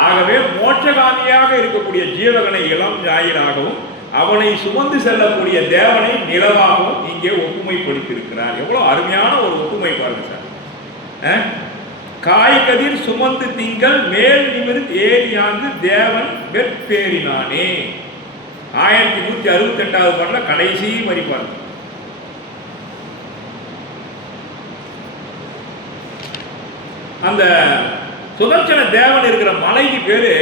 ஆகவே மோட்சகாமியாக இருக்கக்கூடிய ஜீவகனை இளம் ஞாயிறாகவும் அவனை சுமந்து செல்லக்கூடிய தேவனை நிலவாகவும் இங்கே ஒப்புமைப்படுத்தியிருக்கிறார். எவ்வளவு அருமையான ஒரு ஒப்புமை பாருங்க சார். காய்கதிர் சுமந்து திங்கள் மேல் நிமிர்ந்து ஏறியாந்து தேவன் வெற்பேறினானே. 1168வது பாடல கடைசி மதிப்பார். அந்த சுதர்சன தேவன் இருக்கிற மலைக்கு பேரு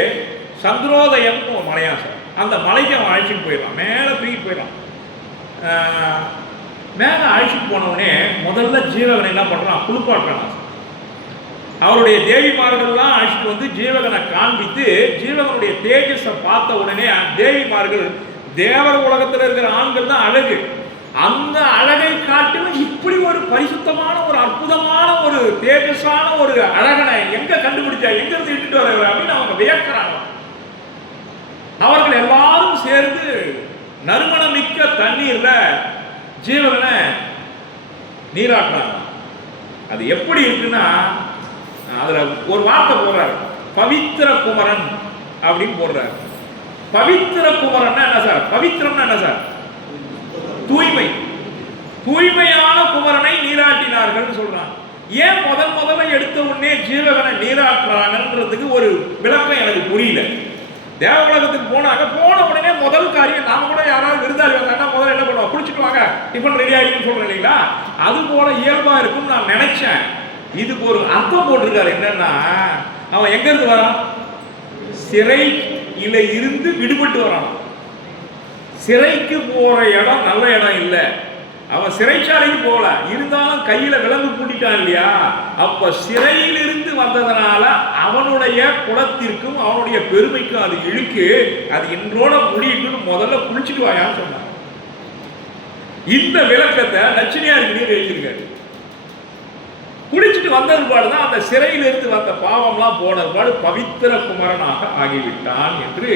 சந்திரோதயம் ஒரு மலையா சார். அந்த மலைக்கு அவன் அழைச்சிட்டு போயிடலாம், மேலே தூக்கிட்டு போயிடலாம். மேலே அழைச்சிட்டு போனவுடனே முதல்ல ஜீவகனை என்ன பண்றான், குளிப்பாட்டுறான். அவருடைய தேவிமார்கள்லாம் அழைச்சிட்டு வந்து ஜீவகனை காண்பித்து ஜீவகனுடைய தேஜஸை பார்த்த உடனே தேவிமார்கள், தேவர உலகத்தில் இருக்கிற ஆண்கள் தான் அழகு, அந்த அழகை காட்டிலும் இப்படி ஒரு பரிசுத்தமான ஒரு அற்புதமான ஒரு தேஜஸான ஒரு அழகனை எங்க கண்டுபிடிச்சா, எங்க இருந்து இட்டுட்டு வர அப்படின்னு அவங்க வியக்கிறாங்க. அவர்கள் எல்லாரும் சேர்ந்து நறுமணமிக்க தண்ணீர்ல ஜீவகனை நீராட்டுறாங்க. அது எப்படி இருக்குன்னா, அதுல ஒரு வார்த்தை போடுறாரு, பவித்திர குமரன் அப்படின்னு போடுறாரு. பவித்திர குமரன் என்ன சார்? பவித்திரம்னா என்ன சார்? தூய்மை. தூய்மையான குமரனை நீராட்டினார்கள் சொல்றாங்க. ஏன் முதல்ல எடுத்த உடனே ஜீவகனை நீராட்டுறாங்கன்றதுக்கு ஒரு விளக்கம் எனக்கு புரியல. தேவ உலகத்துக்கு போன உடனே முதல் காரியம், நாம கூட யாராவது விருந்தாளி வந்தாங்கன்னா முதல்ல என்ன பண்ணுவோம், குளிச்சுட்டு வாங்க டிஃபன் ரெடி ஆகிடுன்னு சொல்றேன் இல்லைங்களா, அது போல இயல்பா இருக்கும்னு நான் நினைச்சேன். இதுக்கு ஒரு அர்த்தம் போட்டிருக்காரு. என்னன்னா, அவன் எங்க இருந்து வரான்? சிறையில இருந்து விடுபட்டு வரான். சிறைக்கு போற இடம் நல்ல இடம் இல்லை. அவன் சிறைச்சாலைக்கு போகல, இருந்தாலும் கையில விலங்கு பூட்டிட்டான் இல்லையா, அப்ப சிறையிலிருந்து வந்ததனால அவனுடைய குலத்திற்கும் அவனுடைய பெருமைக்கும் அது இழுக்கு, அது இன்றோட முடியிட்டு முதல்ல குளிச்சுட்டு வாயான்னு சொன்னான். இந்த விளக்கத்தை நச்சினியாருக்கு எழுதியிருக்காரு. குளிச்சுட்டு வந்தது பாடுதான் அந்த சிறையிலிருந்து வந்த பாவம்லாம் போனது பாடு பவித்திர குமரனாக ஆகிவிட்டான் என்று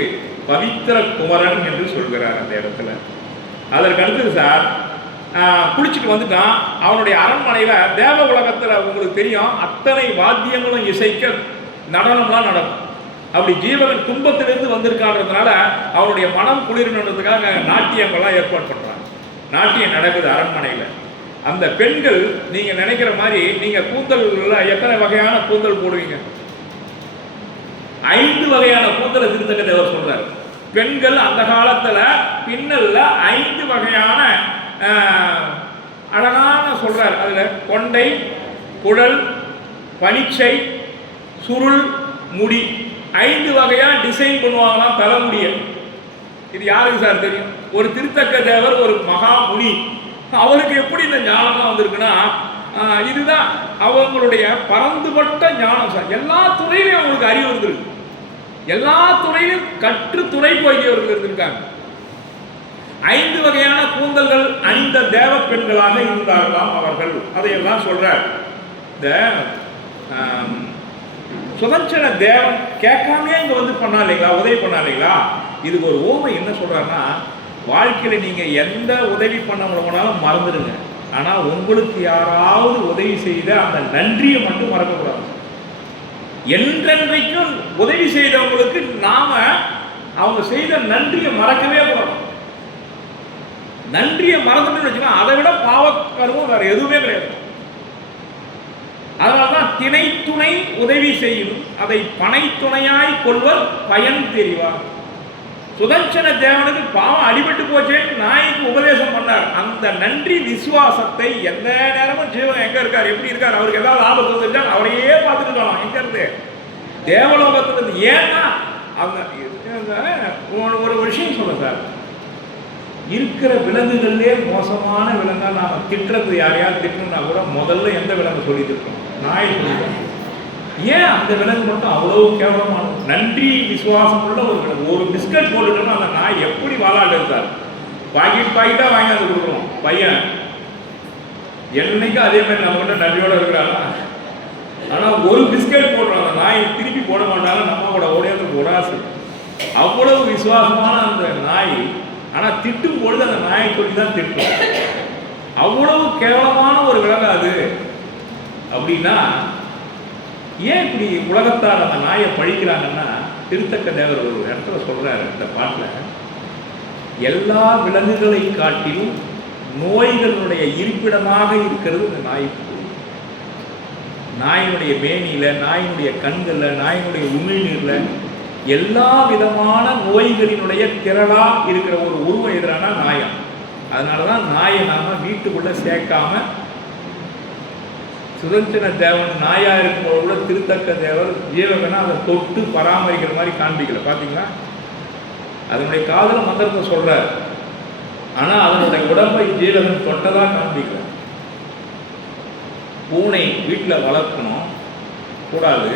பவித்திர குமரன் என்று சொல்கிறார் அந்த இடத்துல. அதற்கு அடுத்தது சார், குளிச்சுட்டு வந்துட்டான். அவனுடைய அரண்மனையில தேவ உலகத்துல உங்களுக்கு தெரியும், அத்தனை வாத்தியங்களும் இசைக்க நடனம்லாம் நடக்கும். அப்படி ஜீவகன் துன்பத்திலிருந்து வந்திருக்கான்றதுனால அவனுடைய மனம் குளிரணுன்றதுக்காக நாட்டியங்கள்லாம் ஏற்பாடு பண்றாங்க. நாட்டியம் நடக்குது அரண்மனையில. அந்த பெண்கள் நீங்க நினைக்கிற மாதிரி, நீங்க கூந்தல் எத்தனை வகையான கூந்தல் போடுவீங்க? 5 வகையான கூந்தலை திருத்தக்க தேவர் சொல்றாரு. பெண்கள் அந்த காலத்துல பின்னல்ல 5 வகையான அழகான சொல்றாரு. அதுல கொண்டை, குழல், பனிச்சை, சுருள், முடி 5 வகையா டிசைன் பண்ணுவாங்களாம் தலைமுடிய. இது யாருக்கு சார் தெரியும்? ஒரு திருத்தக்க தேவர், ஒரு மகா முனி. அவருக்கு எப்படி இந்த ஞானம்லாம் வந்திருக்குன்னா, இதுதான் அவங்களுடைய பரந்துபட்ட ஞானம் சார். எல்லா துறையிலையும் அவங்களுக்கு அறிவு இருந்திருக்கு, எல்லா துறையிலும் கற்று துறை போய்யவர்கள் இருந்திருக்காங்க. 5 வகையான கூந்தல்கள் அணிந்த தேவ பெண்களாக இருந்தார்களாம் அவர்கள். அதையெல்லாம் சொல்றார். இந்த சுதர்சன தேவன் கேட்காமே இங்க வந்து பண்ணா இல்லைங்களா, உதவி பண்ணா இல்லைங்களா. இதுக்கு ஒரு ஓமை என்ன சொல்றாருன்னா, வாழ்க்கையில நீங்க எந்த உதவி பண்ண போனாலும் மறந்துடுங்க, ஆனா உங்களுக்கு யாராவது உதவி செய்த அந்த நன்றியை மட்டும் மறக்கக்கூடாது. என்றென்றைக்கும் உதவி செய்தவங்களுக்கு நாம அவங்க செய்த நன்றியை மறக்கவே கூடாது. நன்றியை மறந்துட்டு வச்சுக்கோங்க, அதை விட பாவக்கருவம் வேற எதுவுமே கிடையாது. அதனால்தான் திணை துணை உதவி செய்யும், அதை பனை துணையாய் கொள்வர் பயன் தெரிவார். சுதர்சன தேவனுக்கு பாவம் அடிபட்டு போச்சேன்னு நாய்க்கு உபதேசம் பண்ணார். அந்த நன்றி விசுவாசத்தை எந்த நேரமும் ஜீவன் எங்க இருக்கார், எப்படி இருக்கார், அவருக்கு ஏதாவது ஆபத்து வந்துருச்சா அவரையே பார்த்துட்டு இருக்கலாம். எங்க இருந்து தேவலோகத்திலிருந்து. ஏன்னா அந்த ஒரு விஷயம் சொல்ல சார், இருக்கிற விலங்குகள்லேயே மோசமான விலங்கா நாம திட்டுறது, யாரையாவது திட்டணும்னா கூட முதல்ல எந்த விலங்கு சொல்லி திட்டணும்? நாய் சொல்லிடுவோம். ஏன் அந்த விலங்கு மட்டும் அவ்வளவு கேவலமானது? நன்றி விசுவாசம் உள்ள ஒரு விலங்கு. ஒரு பிஸ்கட் போட்டுட்டோம்னா அந்த நாய் எப்படி வாழாட்டு இருக்கார்? பாக்கெட்டா வாங்கி அது கொடுக்குறோம் பையன். என்னைக்கும் அதே மாதிரி நம்ம கிட்ட நன்றியோட இருக்கிறாங்க. ஆனா ஒரு பிஸ்கட் போடுறோம், அந்த நாய் திருப்பி போட மாட்டாங்க, நம்ம கூட ஓடியாந்து உடாசு. அவ்வளவு விசுவாசமான அந்த நாய். ஆனா திட்டும் பொழுது அந்த நாயை சொல்லி தான் திட்டும். அவ்வளவு கேவலமான ஒரு விலங்கு அது. அப்படின்னா ஏன் இப்படி உலகத்தார் அந்த நாயை பழிக்கிறாங்கன்னா, திருத்தக்க தேவர் ஒரு இடத்துல சொல்றாரு இந்த பாட்டில், எல்லா விலங்குகளை காட்டிலும் நோய்களுடைய இருப்பிடமாக இருக்கிறது இந்த நாய். நாயினுடைய மேனியில, நாயினுடைய கண்கள்ல, நாயினுடைய உமிழ்நீர்ல எல்லா விதமான நோய்களினுடைய திரளா இருக்கிற ஒரு உருவம் எதிரான நாயம். அதனாலதான் நாயை நாம வீட்டுக்குள்ள சேர்க்காம, சுதர்சன தேவன் நாயா இருக்கும்போது கூட திருத்தக்க தேவர் ஜீவகனை அதை தொட்டு பராமரிக்கிற மாதிரி காண்பிக்கல. பாத்தீங்களா? அதனுடைய காதல மந்திரத்தை சொல்றார், ஆனா அதனுடைய உடம்பை ஜீவகன் தொட்டதா காண்பிக்கல. பூனை வீட்டில் வளர்க்கணும் கூடாது.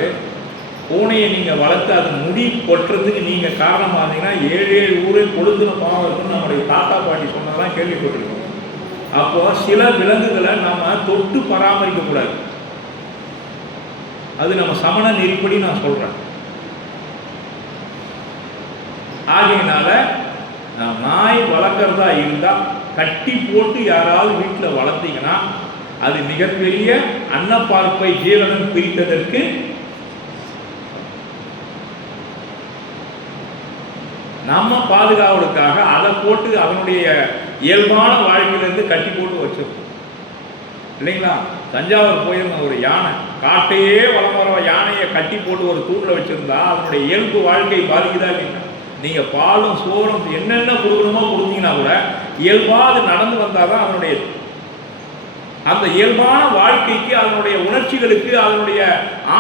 பூனையை நீங்கள் வளர்த்து அது முடி கொட்டுறதுக்கு நீங்கள் காரணமாக இருந்தீங்கன்னா 7 ஊரை கொழுந்துன பாவம் இருக்குன்னு நம்முடைய தாத்தா பாட்டி சொன்னதெல்லாம் கேள்விப்பட்டிருக்கோம். அப்போ சில விலங்குகளை நம்ம தொட்டு பராமரிக்கக்கூடாது. அது நம்ம சமண நெறிப்படி நான் சொல்றேன். ஆகையினால நாய் வளர்க்கறதா இருந்தா கட்டி போட்டு யாராவது வீட்டில் வளர்த்தீங்கன்னா அது மிகப்பெரிய அன்னப்பார்ப்பை ஜீவகன் பிரித்ததற்கு நம்ம பாதுகாவலுக்காக அதை போட்டு அதனுடைய இயல்பான வாழ்க்கையிலிருந்து கட்டி போட்டு வச்சிருக்கோம் இல்லைங்களா? தஞ்சாவூர் போயிருந்த ஒரு யானை, காட்டையே வளம் வர யானையை கட்டி போட்டு ஒரு தூண்டில் வச்சிருந்தா அதனுடைய இயல்பு வாழ்க்கை பாதிக்குதா இல்லைங்களா? நீங்க பாலும் சோறும் என்னென்ன கொடுக்கணுமோ கொடுத்தீங்கன்னா கூட இயல்பா அது நடந்து வந்தாதான் அதனுடைய அந்த இயல்பான வாழ்க்கைக்கு, அதனுடைய உணர்ச்சிகளுக்கு, அதனுடைய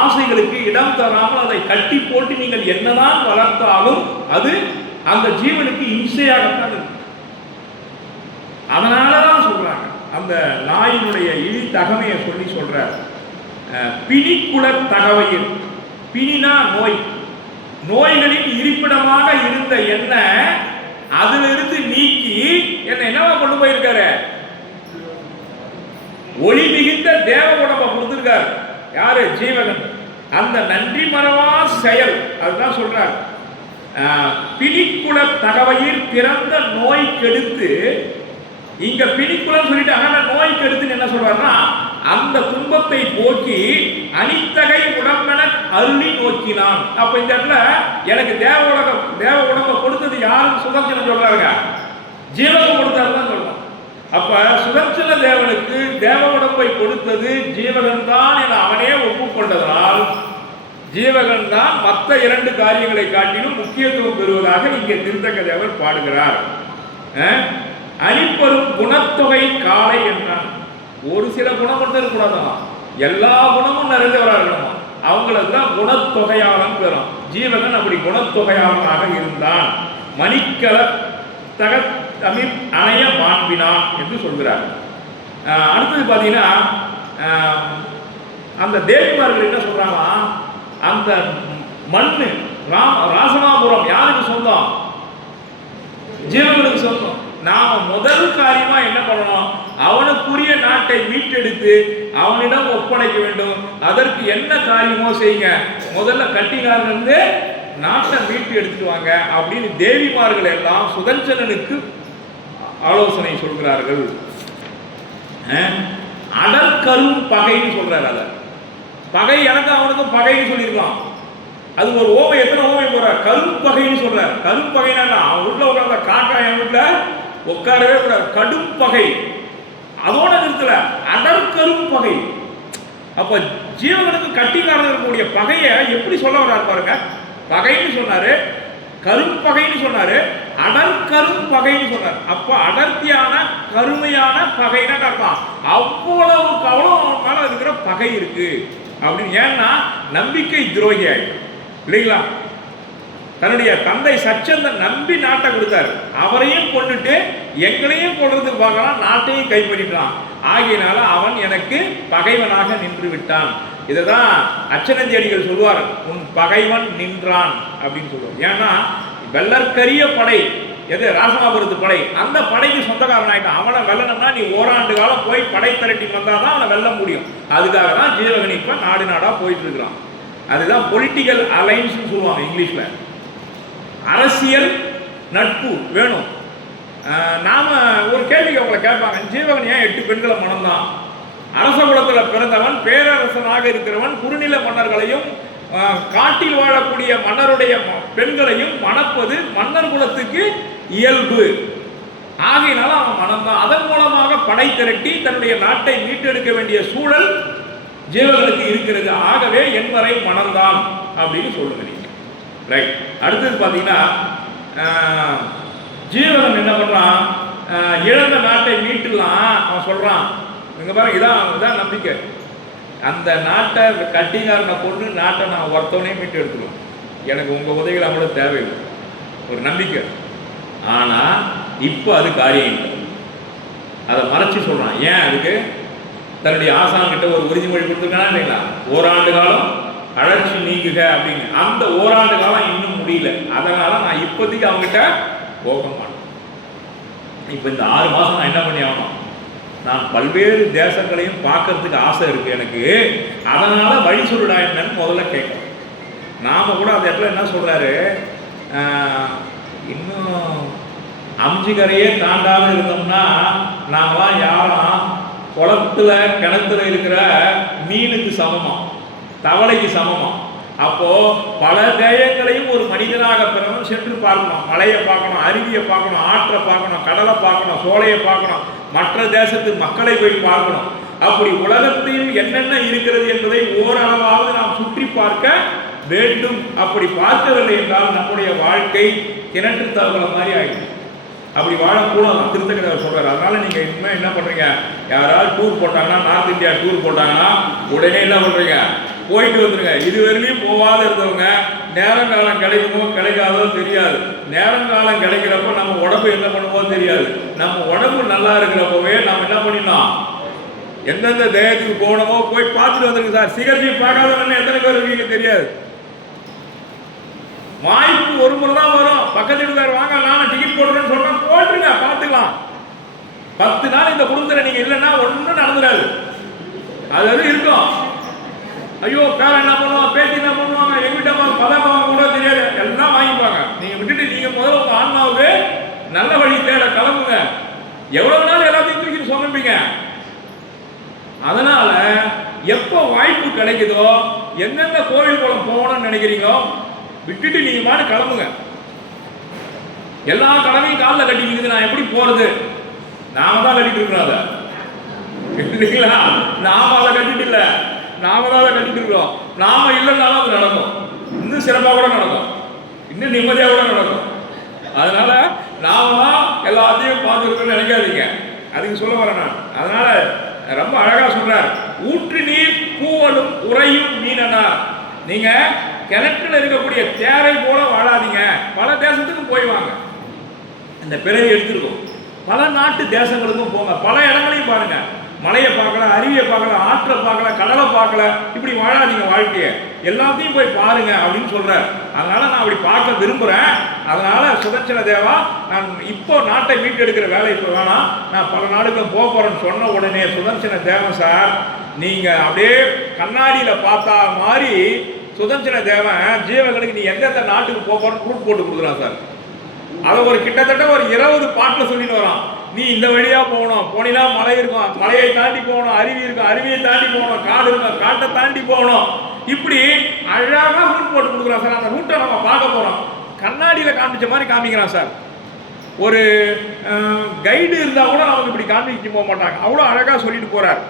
ஆசைகளுக்கு இடம் தராமல் அதை கட்டி போட்டு நீங்கள் என்னதான் வளர்த்தாலும் அது அந்த ஜீவனுக்கு இம்சையாகத்தான் இருக்கு. அதனாலதான் சொல்றாங்க அந்த நாயினுடைய இழி தகமையை சொல்லி சொல்றார். பிணிக்குல தகவையில், பிணினா நோய், நோய்களின் இருப்பிடமாக இருந்த என்ன அதிலிருந்து நீக்கி என்னவா கொண்டு போயிருக்காரு? ஒளி மிகுந்த தேவ உடம்பை கொடுத்திருக்கார். யாரு? ஜீவகன். அந்த நன்றி மறவா செயல், அதுதான் சொல்றார். பிணிக்குல தகவையில் பிறந்த நோய் கெடுத்து, இங்க பிணிக்குலம் சொல்லிட்டு ஆனா நோய் கெடுத்துன்னு என்ன சொல்றாருன்னா, அந்த துன்பத்தை போக்கி அனித்தகை உடம்பென அருளி நோக்கினான். அப்ப இந்த இடத்துல எனக்கு தேவ உடம்பை கொடுத்தது யாருன்னு சுதர்சனம் சொல்றாருங்க, ஜீவகம் கொடுத்தாருதான் சொல்றோம். அப்ப சுதர்சன தேவனுக்கு தேவ உடம்பை கொடுத்தது ஜீவகன் தான் என அவனே ஒப்புக்கொண்டதால் ஜீவகன் தான் மற்ற 2 காரியங்களை காட்டிலும் முக்கியத்துவம் பெறுவதாக இங்கே திருத்தக்க தேவர் பாடுகிறார். அணிப்பெரும் குணத்தொகை காலை என்றான். ஒரு சில குணம் மட்டும் இருக்கக்கூடாதான், எல்லா குணமும் நிறைந்தவராக இருக்கணும். அவங்களுக்கு தான் குணத்தொகையாளன் பெறும். ஜீவகன் அப்படி குணத்தொகையாளனாக இருந்தான். மணிக்கல தக தமிழ் அணைய மாண்பினான் என்று சொல்கிறார். அடுத்தது பார்த்தீங்கன்னா அந்த தேவிமார்கள் என்ன சொல்றாங்க, அந்த மண்ணு ராசனாபுரம் யாருக்கு சொந்தம்? ஜீவனுக்கு சொந்தம். நாம முதல் காரியமா என்ன பண்ணணும்? அவனுக்குரிய நாட்டை மீட்டெடுத்து அவனிடம் ஒப்படைக்க வேண்டும். அதற்கு என்ன காரியமோ செய்யுங்க. முதல்ல கட்டினார்ந்து நாட்டை மீட்டு எடுத்துட்டு வாங்க அப்படின்னு தேவிமார்கள் எல்லாம் சுதர்சனனுக்கு ஆலோசனை சொல்கிறார்கள். அடற்கரும் பகைன்னு சொல்றாரு. அத பகை எனக்கு அவனுக்கும் பகைன்னு சொல்லியிருக்கலாம். அது ஒரு ஓமை, எத்தனை ஓமை போறார்? கரும்பகைன்னு சொல்றாரு. கரும்பகைனா அவன் வீட்டுல உட்கார்ந்த காக்கா என் வீட்டுல உட்காரவே கூடாது, கடும் பகை. அதோட நிறுத்தல, அடற்கரும் பகை. அப்ப ஜீவனுக்கு கட்டிக்காரன் இருக்கக்கூடிய பகையை எப்படி சொல்ல வர்றாரு பாருங்க. பகைன்னு சொன்னாரு, கரும்பகைன்னு சொன்னாரு, அடற்கரும் பகைன்னு சொன்னார். அப்ப அடர்த்தியான கருமையான பகைன்னா அர்த்தம் அவ்வளவுக்கு அவ்வளவு மேல இருக்கிற பகை இருக்கு அப்படின்னு. ஏன்னா நம்பிக்கை துரோகி ஆயிடும் இல்லைங்களா? தன்னுடைய தந்தை சச்சந்தன் நம்பி நாட்டை கொடுத்தாரு, அவரையும் கொண்டுட்டு எங்களையும் கொள்றதுக்கு பார்க்கலாம், நாட்டையும் கைப்பற்றிட்டான். ஆகையினால அவன் எனக்கு பகைவனாக நின்று விட்டான். இதை தான் அச்சனஞ்சேடிகள் சொல்லுவார், உன் பகைவன் நின்றான் அப்படின்னு சொல்லுவார். ஏன்னா வெள்ளற்கரிய படை எது, ராசமாபுரத்து படை, அந்த படைக்கு சொந்தக்காரன் ஆகிட்டான். அவனை வெல்லணும்னா நீ ஓராண்டு காலம் போய் படை திரட்டி வந்தால் தான் அவனை வெல்ல முடியும். அதுக்காக தான் ஜீவகன் இப்போ நாடு நாடாக போயிட்டு இருக்கிறான். அதுதான் பொலிட்டிக்கல் அலைன்ஸ் சொல்லுவாங்க இங்கிலீஷில். அரசியல் நட்பு வேணும். நாம ஒரு கேள்வி அவங்களை கேட்பாங்க, ஜீவகன் ஏன் 8 பெண்களை மணந்தான்? அரச குலத்தில் பிறந்தவன், பேரரசனாக இருக்கிறவன், குறுநில மன்னர்களையும் காட்டில் வாழக்கூடிய மன்னருடைய பெண்களையும் மணப்பது மன்னர் குலத்துக்கு இயல்பு. ஆகையினால அவன் மணந்தான். அதன் மூலமாக படை திரட்டி தன்னுடைய நாட்டை மீட்டெடுக்க வேண்டிய சூழல் ஜீவகனுக்கு இருக்கிறது. ஆகவே என்வரை மணந்தான் அப்படின்னு சொல்லுங்க நீங்க. ரைட். அடுத்தது பார்த்தீங்கன்னா ஜீவகன் என்ன பண்றான், இழந்த நாட்டை மீட்டுலாம் அவன் சொல்றான். இங்க பாருங்க, இதான் நம்பிக்கை. அந்த நாட்டை கட்டிங்காரனை கொண்டு நாட்டை நான் ஒருத்தவனே மீட்டு எடுத்துருவேன், எனக்கு உங்கள் உதவிகள் அவங்கள தேவையில்லை, ஒரு நம்பிக்கை. ஆனால் இப்போ அது காரியம் இல்லை. அதை மறைச்சி சொல்கிறான். ஏன்? அதுக்கு தன்னுடைய ஆசான்கிட்ட ஒரு உறுதிமொழி கொடுத்துருக்கானா இல்லைங்களா, ஓராண்டு காலம் அழற்சி நீங்குக அப்படின்னு. அந்த ஓராண்டு காலம் இன்னும் முடியல. அதனால் நான் இப்போதைக்கு அவங்ககிட்ட போக மாட்டேன். இப்போ இந்த 6 மாதம் நான் என்ன பண்ணி ஆகணும், நான் பல்வேறு தேசங்களையும் பார்க்கறதுக்கு ஆசை இருக்குது எனக்கு. அதனால் வழி சொல்லுடா என்னன்னு முதல்ல கேட்கணும். நாம் கூட அந்த இடத்துல என்ன சொல்கிறாரு, இன்னும் அம்ஜிகரையே தாண்டாத இருந்தோம்னா நாங்களாம் யாரும் குளத்தில் கிணத்துல இருக்கிற மீனுக்கு சமமாக, தவளைக்கு சமமாக. அப்போது பல தேயங்களையும் ஒரு மனிதனாக பிறவன் சென்று பார்க்கணும். மலையை பார்க்கணும், அருவியை பார்க்கணும், ஆற்றை பார்க்கணும், கடலை பார்க்கணும், சோலையை பார்க்கணும், மற்ற தேசத்து மக்களை போய் பார்க்கணும். அப்படி உலகத்தில் என்னென்ன இருக்கிறது என்பதை ஓரளவாவது நாம் சுற்றி பார்க்க வேண்டும். அப்படி பார்க்கவில்லை என்றால் நம்முடைய வாழ்க்கை கிணற்று தகவலை மாதிரி ஆகிடும். அப்படி வாழக்கூடாது திருத்தக்கதை சொல்கிறார். அதனால் நீங்கள் இனிமேல் என்ன பண்ணுறீங்க, யாராவது டூர் போட்டாங்கன்னா, நார்த் இந்தியா டூர் போட்டாங்கன்னா உடனே என்ன பண்ணுறீங்க, போயிட்டு வந்துடுங்க. இதுவரையிலையும் போகாத இருந்தவங்க நேரங்காலம் கிடைக்குமோ கிடைக்காதோ தெரியாது. நேரங்காலம் கிடைக்கிறப்ப நம்ம உடம்பு என்ன பண்ணுமோ தெரியாது. நம்ம உடம்பு நல்லா இருக்கிறப்பவே நம்ம என்ன பண்ணிடலாம், எந்தெந்த தேயத்துக்கு போகணுமோ போய் பார்த்துட்டு வந்துருங்க சார். சிகர்ஜி பார்க்காதவங்க எத்தனை பேர் இருக்கீங்க தெரியாது. வாய்ப்பு ஒரு முறை தான் வரும். பக்கத்து வீட்டுக்காரர் வாங்க நான் டிக்கெட் போடுறேன்னு சொன்னா போட்டுருங்க, பார்த்துக்கலாம். 10 நாள் இந்த குடும்பத்தில் நீங்கள் இல்லைன்னா ஒன்றும் நடந்துடாது. அது இருக்கும். ஐயோ பேர என்ன பண்ணுவாங்க, பேத்தி என்ன பண்ணுவாங்க, எங்கிட்ட பதக்கம் கூட தெரியாது, எல்லாம் வாங்கிப்பாங்க. நீங்கள் விட்டுட்டு நீங்கள் முதல்ல உங்கள் ஆன்மாவுக்கு நல்ல வழி தேட கிளம்புங்க. எவ்வளவு நாள் எல்லாத்தையும் தூக்கிட்டு சொல்லுப்பீங்க. அதனால எப்போ வாய்ப்பு கிடைக்குதோ, எந்தெந்த கோவில் குளம் போகணும்னு நினைக்கிறீங்களோ விட்டுட்டு நீங்க மாதிரி கிளம்புங்க. எல்லா கடமையும் காலில் கட்டிக்கிது, நான் எப்படி போறது? நாம தான் கட்டிட்டு இருக்கிறோம். அதை இல்லைங்களா, நாம அதை கட்டிட்டு இல்லை, நாம தான் அதை கட்டிட்டு இருக்கிறோம். நாம இல்லைன்னாலும் அது நடக்கும், இன்னும் சிறப்பாக கூட நடக்கும், இன்னும் நிம்மதியாக கூட நடக்கும். அதனால நாம தான் எல்லாத்தையும் பார்த்துருக்கோம்னு நினைக்காதீங்க. அதுக்கு சொல்ல வரேன் நான். அதனால ரொம்ப அழகா சொல்றார், ஊற்று நீர் கூவலும் உறையும் மீனனா. நீங்க கிணற்றில் இருக்கக்கூடிய தேரை போல வாழாதீங்க. பல தேசத்துக்கும் போய் வாங்க, இந்த பிறவி எடுத்துருக்கோம். பல நாட்டு தேசங்களுக்கும் போங்க, பல இடங்களையும் பாருங்க. மலையை பார்க்கலாம், அருவியை பார்க்கலாம், ஆற்றை பார்க்கலாம், கடலை பார்க்கலாம். இப்படி வாழாதீங்க வாழ்க்கையை, எல்லாத்தையும் போய் பாருங்க அப்படின்னு சொல்றார். அதனால நான் அப்படி பார்க்க விரும்புகிறேன். அதனால சுதர்சன தேவா, நான் இப்போ நாட்டை மீட்டெடுக்கிற வேலை இப்போ வேணாம், நான் பல நாடுகளும் போக போறேன்னு சொன்ன உடனே சுதர்சன தேவன் சார், நீங்க அப்படியே கண்ணாடியில் பார்த்தா மாதிரி சுதர்சன தேவன் ஜீவகனுக்கு நீ எந்தெந்த நாட்டுக்கு போறன்னு ரூட் போட்டு கொடுக்குறான் சார். அதை ஒரு கிட்டத்தட்ட ஒரு 20 பாட்டில் சொல்லிட்டு வரான். நீ இந்த வழியா போகணும், போனினா மலை இருக்கும், மலையை தாண்டி போகணும், அருவி இருக்கும், அருவியை தாண்டி போகணும், காடு இருக்கும், காட்டை தாண்டி போகணும். இப்படி அழகாக ரூட் போட்டு கொடுக்குறான் சார். அந்த ரூட்டை நம்ம பார்க்க போறோம். கண்ணாடியில் காமிச்ச மாதிரி காமிக்கிறான் சார். ஒரு கைடு இருந்தால் கூட நமக்கு இப்படி காமிச்சு போக மாட்டாங்க, அவ்வளோ அழகாக சொல்லிட்டு போறார்.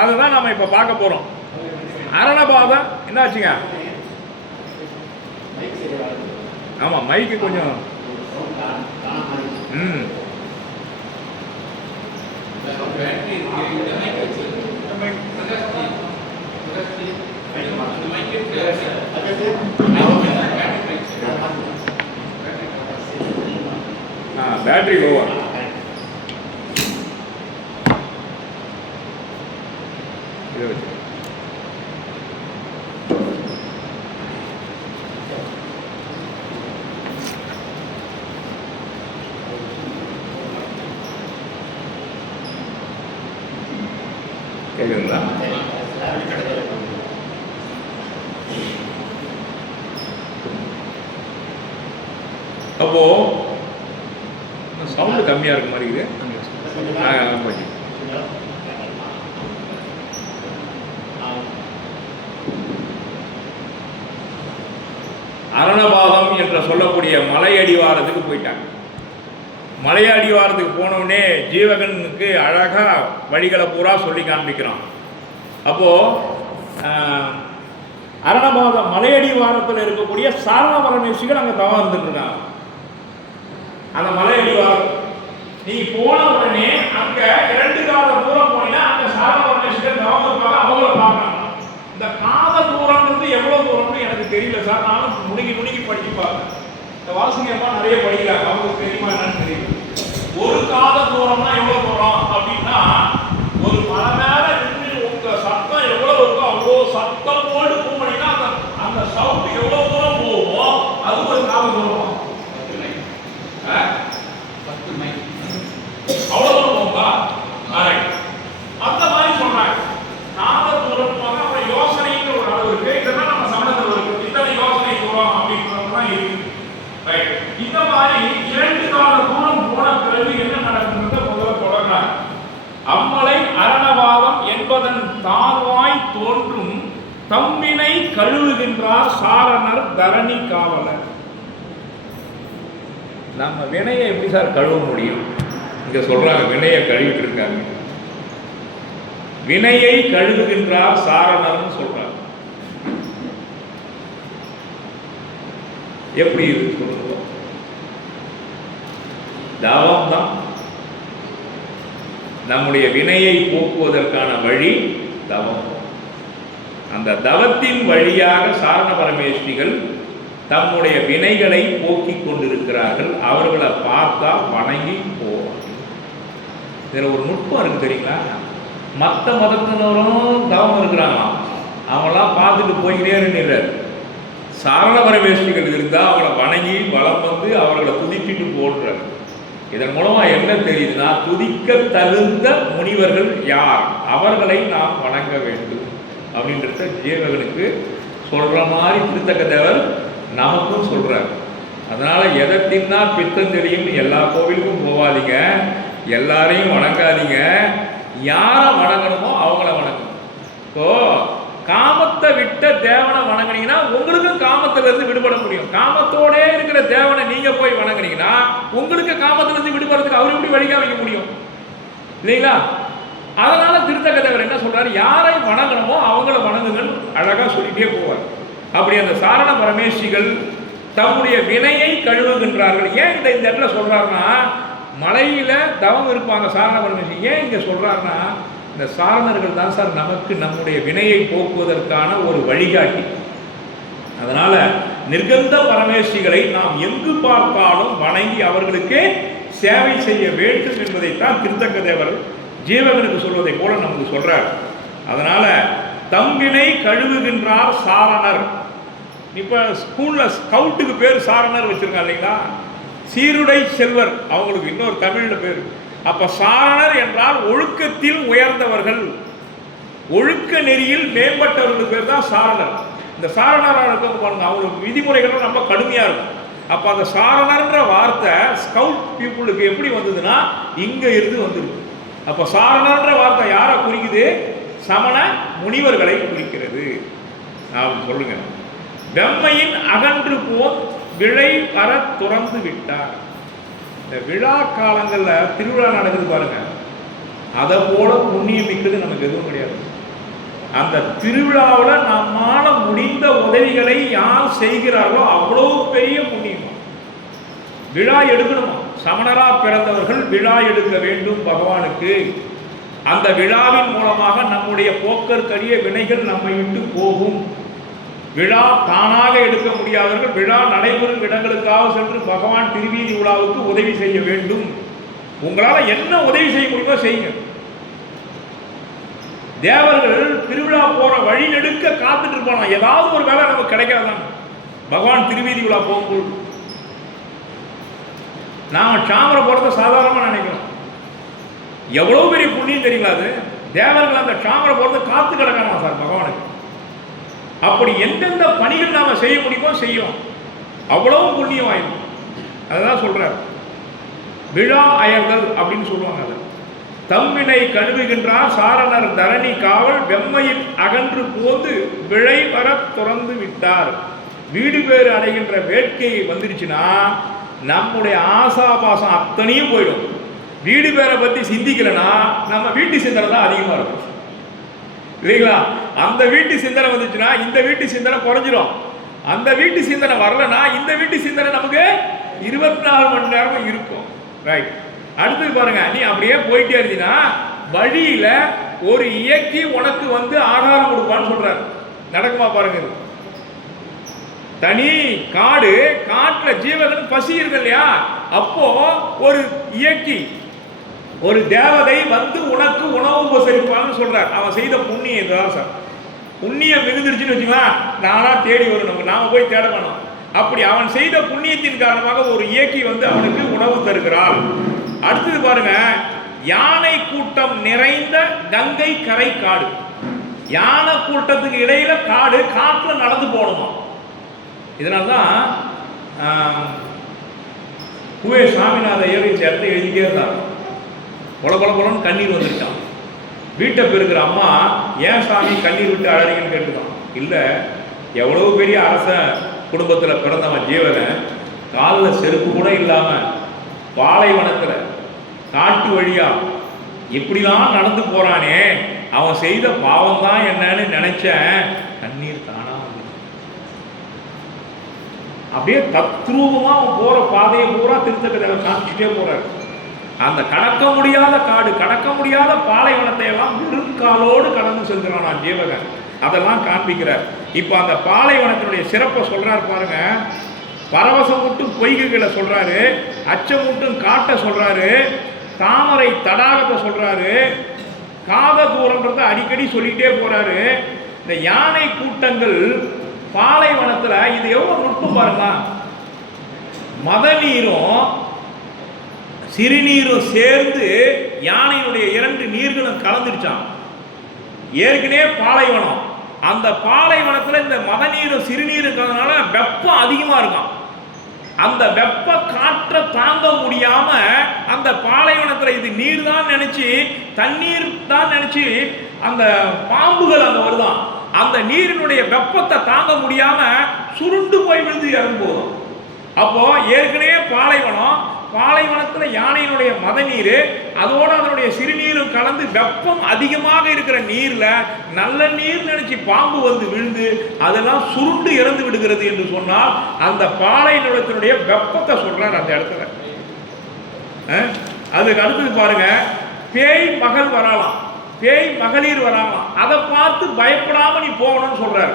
அதை தான் நம்ம இப்போ பார்க்க போறோம். அரணபாதம் என்ன ஆச்சுங்க? ஆமாம், மைக்கு கொஞ்சம் பேட்டரி லோவா. இதை வச்சு கேக்குதுங்களா? அப்போ சவுண்டு கம்மியா இருக்க மாதிரி இருக்குது. அரணபாதம் என்று சொல்லக்கூடிய மலை அடிவாரத்துக்கு போயிட்டாங்க. மலை அடிவாரத்துக்கு போனவுடனே ஜீவகனுக்கு அழகா வழிகளை பூரா சொல்லி காண்பிக்கிறான். அப்போ அரணபாதம் மலையடிவாரத்தில் இருக்கக்கூடிய சாரண பரமேஸ்வரிகள் அங்கே தவம் இருந்துட்டு இருக்காங்க. அந்த மலையடிவாரம் நீ போன உடனே அங்க 2 காத தூரம் போனீங்கன்னா அங்க சாரண பரமேஸ்வரிகள் தவம் இருப்பாங்க. அவங்கள பார்க்கணும். இந்த காத தூரம்ன்றது எவ்வளவு தூரம்னு எனக்கு தெரியல சார். நானும் முழுகி படிச்சு பார்த்தேன். இந்த வாசகமா நிறைய படிக்கிறாங்க, அவங்களுக்கு தெரியுமா என்னன்னு தெரியல. ஒரு காத தூரம்னா எவ்வளவு தூரம் அப்படின்னா, ஒரு மலை மேல நின்று உங்க சத்தம் எவ்வளவு இருக்கோ அவ்வளோ சத்தமோடு போனீங்கன்னா அந்த சவுண்ட் எவ்வளவு தூரம் போகுமோ அது ஒரு காத தூரம். அவ்வளவு தூரம் போகுதா? அந்த மாதிரி சொல்றாங்க. காத தூரம் அப்புறம் யோசனைன்ற ஒரு அளவு இருக்கு. இதெல்லாம் நம்ம சமணத்தில் இருக்கு. இத்தனை யோசனை தூரம் அப்படின்றதுலாம் இருக்கு. இந்த மாதிரி 2 கால தூரம் போன பிறகு என்ன நடக்குதுன்றத முதல்ல தொடர்றாங்க. அம்மலை அரணவாதம் என்பதன் தாழ்வாய் தோன்றும் தம்மினை கழுவுகின்றார் சாரணர் தரணி காவலர். நம்ம வினையை எப்படி சார் கழுவ முடியும்? இங்க சொல்றாங்க வினையை கழுவிட்டு இருக்காங்க. வினையை கழுவுகின்றார் சாரணர்னு சொல்றாங்க. எப்படி இருக்கு சொல்லுங்க. தவம் தான் நம்முடைய வினையை போக்குவதற்கான வழி. தவம். அந்த தவத்தின் வழியாக சாரண பரமேஸ்வரிகள் தம்முடைய வினைகளை போக்கிக் கொண்டிருக்கிறார்கள். அவர்களை பார்த்தா வணங்கி போவாங்க. இதில் ஒரு நுட்பம் இருக்கு தெரியுங்களா? மற்ற மதத்தினரும் தவம் இருக்கிறாங்களாம், அவங்களாம் பார்த்துட்டு போய்கிட்டே இருக்கிறார். சாரண பரமேஸ்வரிகள் இருந்தால் அவங்கள வணங்கி வலம் வந்து அவர்களை துதிக்கிட்டு போடுறார். இதன் மூலமா என்ன தெரியுதுன்னா, துதிக்க தகுந்த முனிவர்கள் யார், அவர்களை நாம் வணங்க வேண்டும் அப்படின்றத ஜீவகனுக்கு சொல்ற மாதிரி திருத்தக்க தேவர் நமக்கும் சொல்றார். அதனால எதை தின்னா பித்தம் தெரியும், எல்லா கோவிலுக்கும் போகாதீங்க, எல்லாரையும் வணங்காதீங்க, யாரை வணங்கணுமோ அவங்கள வணங்கணும். இப்போ காமத்தை விட்ட தேவனை வணங்கினீங்கன்னா உங்களுக்கும் காமத்திலிருந்து விடுபட முடியும். காமத்தோட இருக்கிற தேவனை நீங்க போய் வணங்கினீங்கன்னா உங்களுக்கு காமத்திலிருந்து விடுபடுறதுக்கு அவர் எப்படி வழிகாமிக்க முடியும் இல்லைங்களா? அதனால திருத்தக்க தேவர் என்ன சொல்றாரு, யாரை வணங்கணுமோ அவங்கள வணங்குங்கள் அழகா சொல்லிட்டே போவார். அப்படி அந்த சாரண பரமேஸ்வரிகள் தம்முடைய வினையை கழுவுகின்றார்கள். ஏன் இந்த இடத்துல சொல்றாருன்னா, மலையில தவம் இருப்பாங்க சாரண பரமேஸ்வரி. ஏன் இங்க சொல்றாருன்னா, இந்த சாரணர்கள் தான் சார் நமக்கு நம்முடைய வினையை போக்குவதற்கான ஒரு வழிகாட்டி. அதனால நிர்கந்த பரமேஸ்வரிகளை நாம் எங்கு பார்த்தாலும் வணங்கி அவர்களுக்கு சேவை செய்ய வேண்டும் என்பதைத்தான் திருத்தக்க தேவர் ஜீவகனுக்கு சொல்வதை போல நமக்கு சொல்றார். அதனால தம்பினை கழுவுகின்றார் சாரணர். இப்ப ஸ்கூல்ல ஸ்கவுட்டுக்கு பேர் சாரணர் வச்சிருக்காங்க இல்லைங்களா? சீருடை செல்வர் அவங்களுக்கு இன்னொரு தமிழ்ல பேர். அப்ப சாரணர் என்றால் ஒழுக்கத்தில் உயர்ந்தவர்கள், ஒழுக்க நெறியில் மேம்பட்டவர்களுக்கு பேர் தான் சாரணர். இந்த சாரணராக இருக்க பாருங்க, அவங்களுக்கு விதிமுறைகளும் ரொம்ப கடுமையா இருக்கும். அப்ப அந்த சாரணர்ன்ற வார்த்தை ஸ்கவுட் பீப்புளுக்கு எப்படி வந்ததுன்னா இங்க இருந்து வந்துருக்கு. அப்ப சாரணர்ன்ற வார்த்தை யாரை குறிக்குது? சமண முனிவர்களை குறிக்கிறது. நான் சொல்லுங்க, வெம்மையின் அகன்று போல் விழை வர துறந்து விட்டார். இந்த விழா காலங்களில் திருவிழா நடக்குது பாருங்க, அதை போல புண்ணியம் மிக்கது நமக்கு எதுவும் கிடையாது. அந்த திருவிழாவில் நம்மால முடிந்த உதவிகளை யார் செய்கிறார்களோ அவ்வளவு பெரிய புண்ணியம். விழா எடுக்கணுமா? சமணரா பிறந்தவர்கள் விழா எடுக்க வேண்டும் பகவானுக்கு. அந்த விழாவின் மூலமாக நம்முடைய போக்கற்கரிய வினைகள் நம்மை விட்டு போகும். விழா தானாக எடுக்க முடியாதவர்கள் விழா நடைபெறும் இடங்களுக்காக சென்று பகவான் திருவீதி விழாவுக்கு உதவி செய்ய வேண்டும். உங்களால் என்ன உதவி செய்ய முடியுமோ செய்யுங்க. தேவர்கள் திருவிழா போற வழி நெடுக்க காத்துட்டு இருப்பாங்க, ஏதாவது ஒரு வேலை நமக்கு கிடைக்காதான். பகவான் திருவீதி விழா போகும்போது நாம சாமரை போறத சாதாரணமா நினைக்கிறோம். எவ்வளவு பெரிய புண்ணியம் தெரியுங்களா அது? தேவர்கள் அந்த சாமரை போகிறது காத்து கிடக்கணுமா சார் பகவானுக்கு. அப்படி எந்தெந்த பணிகள் நாம் செய்ய முடியுமோ செய்யும், அவ்வளவு புண்ணியம் ஆயிடும். அதுதான் சொல்றார் விழா அயர்தல் அப்படின்னு சொல்லுவாங்க. அதை தம்மினை கழுவுகின்றார் சாரணர் தரணி காவல் வெம்மையில் அகன்று போது விழை வர துறந்து விட்டார். வீடு பேறு அடைகின்ற வேட்கை வந்துருச்சுன்னா நம்முடைய ஆசாபாசம் அத்தனையும் போயிடும். வீடு பேரை பற்றி சிந்திக்கலன்னா நம்ம வீட்டு சிந்தனை தான் அதிகமாக இருக்கும் இல்லைங்களா? அந்த வீட்டு சிந்தனை வந்துச்சுன்னா இந்த வீட்டு சிந்தனை குறைஞ்சிடும். அந்த வீட்டு சிந்தனை வரலன்னா இந்த வீட்டு சிந்தனை நமக்கு 24 மணி நேரமும் இருக்கும். ரைட். அடுத்து பாருங்க, நீ அப்படியே போயிட்டே இருந்தீங்கன்னா வழியில ஒரு இயக்கி உனக்கு வந்து ஆகாரம் கொடுப்பான்னு சொல்றாரு. நடக்குமா பாருங்க. தனி காடு, காட்டுல ஜீவகன் பசி இருக்கு இல்லையா, அப்போ ஒரு இயக்கி ஒரு தேவதை வந்து உனக்கு உணவு உபசரிப்பான்னு சொல்றார். அவன் செய்த புண்ணியம் இதுதான் சார். புண்ணியம் மிகுந்துருச்சுன்னு வச்சுக்கலாம், நானா தேடி வரும், நாம போய் தேட வேணும். அப்படி அவன் செய்த புண்ணியத்தின் காரணமாக ஒரு இயக்கி வந்து அவனுக்கு உணவு தருகிறாள். அடுத்தது பாருங்க, யானை கூட்டம் நிறைந்த கங்கை கரை காடு. யானை கூட்டத்துக்கு இடையில காடு, காட்டுல நடந்து போகணுமா. இதனால்தான் குவே சாமிநாத ஐயர் இந்த இடத்த எழுதிட்டே இருந்தார். பொலன்னு கண்ணீர் வந்துருக்கான். வீட்டை பெருக்கிற அம்மா, ஏன் சாமி கண்ணீர் விட்டு அழறீங்கன்னு கேட்டுதான். இல்லை, எவ்வளவு பெரிய அரச குடும்பத்தில் பிறந்தவன் ஜீவகன் காலில் செருப்பு கூட இல்லாமல் பாலைவனத்தில் காட்டு வழியா இப்படிலாம் நடந்து போறானே, அவன் செய்த பாவம் தான் என்னன்னு நினைச்சேன். கண்ணீர் தானா அப்படியே தத்ரூபமா அவன் போற பாதையை பூரா திருத்தக்கதை காமிச்சுட்டே போறாரு. அந்த கடக்க முடியாத காடு, கடக்க முடியாத பாலைவனத்தை எல்லாம் வெறுங்காலோடு கடந்து செல்கிறான் நான் ஜீவகன். அதெல்லாம் காண்பிக்கிறார். இப்போ அந்த பாலைவனத்தினுடைய சிறப்பை சொல்றாரு பாருங்க. பரவசமூட்டும் பொய்கைகளை சொல்றாரு, அச்சமூட்டும் காட்டை சொல்றாரு, தாமரை தடாகத்தை சொல்றாரு, காத தூரன்றதை அடிக்கடி சொல்லிட்டே போறாரு. இந்த யானை கூட்டங்கள் பாலைவனத்துல இது எவ்வளவு நுட்பம் பாருங்க. மத நீரும் சிறுநீரும் சேர்ந்து யானையினுடைய 2 நீர்களும் கலந்துருச்சான். ஏற்கனவே பாலைவனம், அந்த பாலைவனத்தில் இந்த மத நீரும் சிறுநீரும் கலந்தனால வெப்பம் அதிகமா இருக்கும். அந்த வெப்ப காற்றை தாங்க முடியாம அந்த பாலைவனத்தில் இது நீர் தான் நினைச்சு, தண்ணீர் தான் நினைச்சு அந்த பாம்புகள் அங்க வருதான். அந்த நீரினுடைய வெப்பத்தை தாங்க முடியாம சுருண்டு போய் விழுந்து இறந்து போதும். அப்போ ஏற்கனவே பாலைவனம், பாலைவனத்தில் யானையினுடைய மத நீர் அதோட அதனுடைய சிறுநீரும் கலந்து வெப்பம் அதிகமாக இருக்கிற நீர்ல நல்ல நீர் நினைச்சு பாம்பு வந்து விழுந்து அதெல்லாம் சுருண்டு இறந்து விடுகிறது என்று சொன்னால் அந்த பாலை நிலத்தினுடைய வெப்பத்தை சொல்றார் அந்த இடத்துல. அதுக்கு அடுத்தது பாருங்க, பேய் மகள் வரலாம், பேய் மகளிர் வரலாம், அதை பார்த்து பயப்படாம நீ போகணும்னு சொல்றாரு.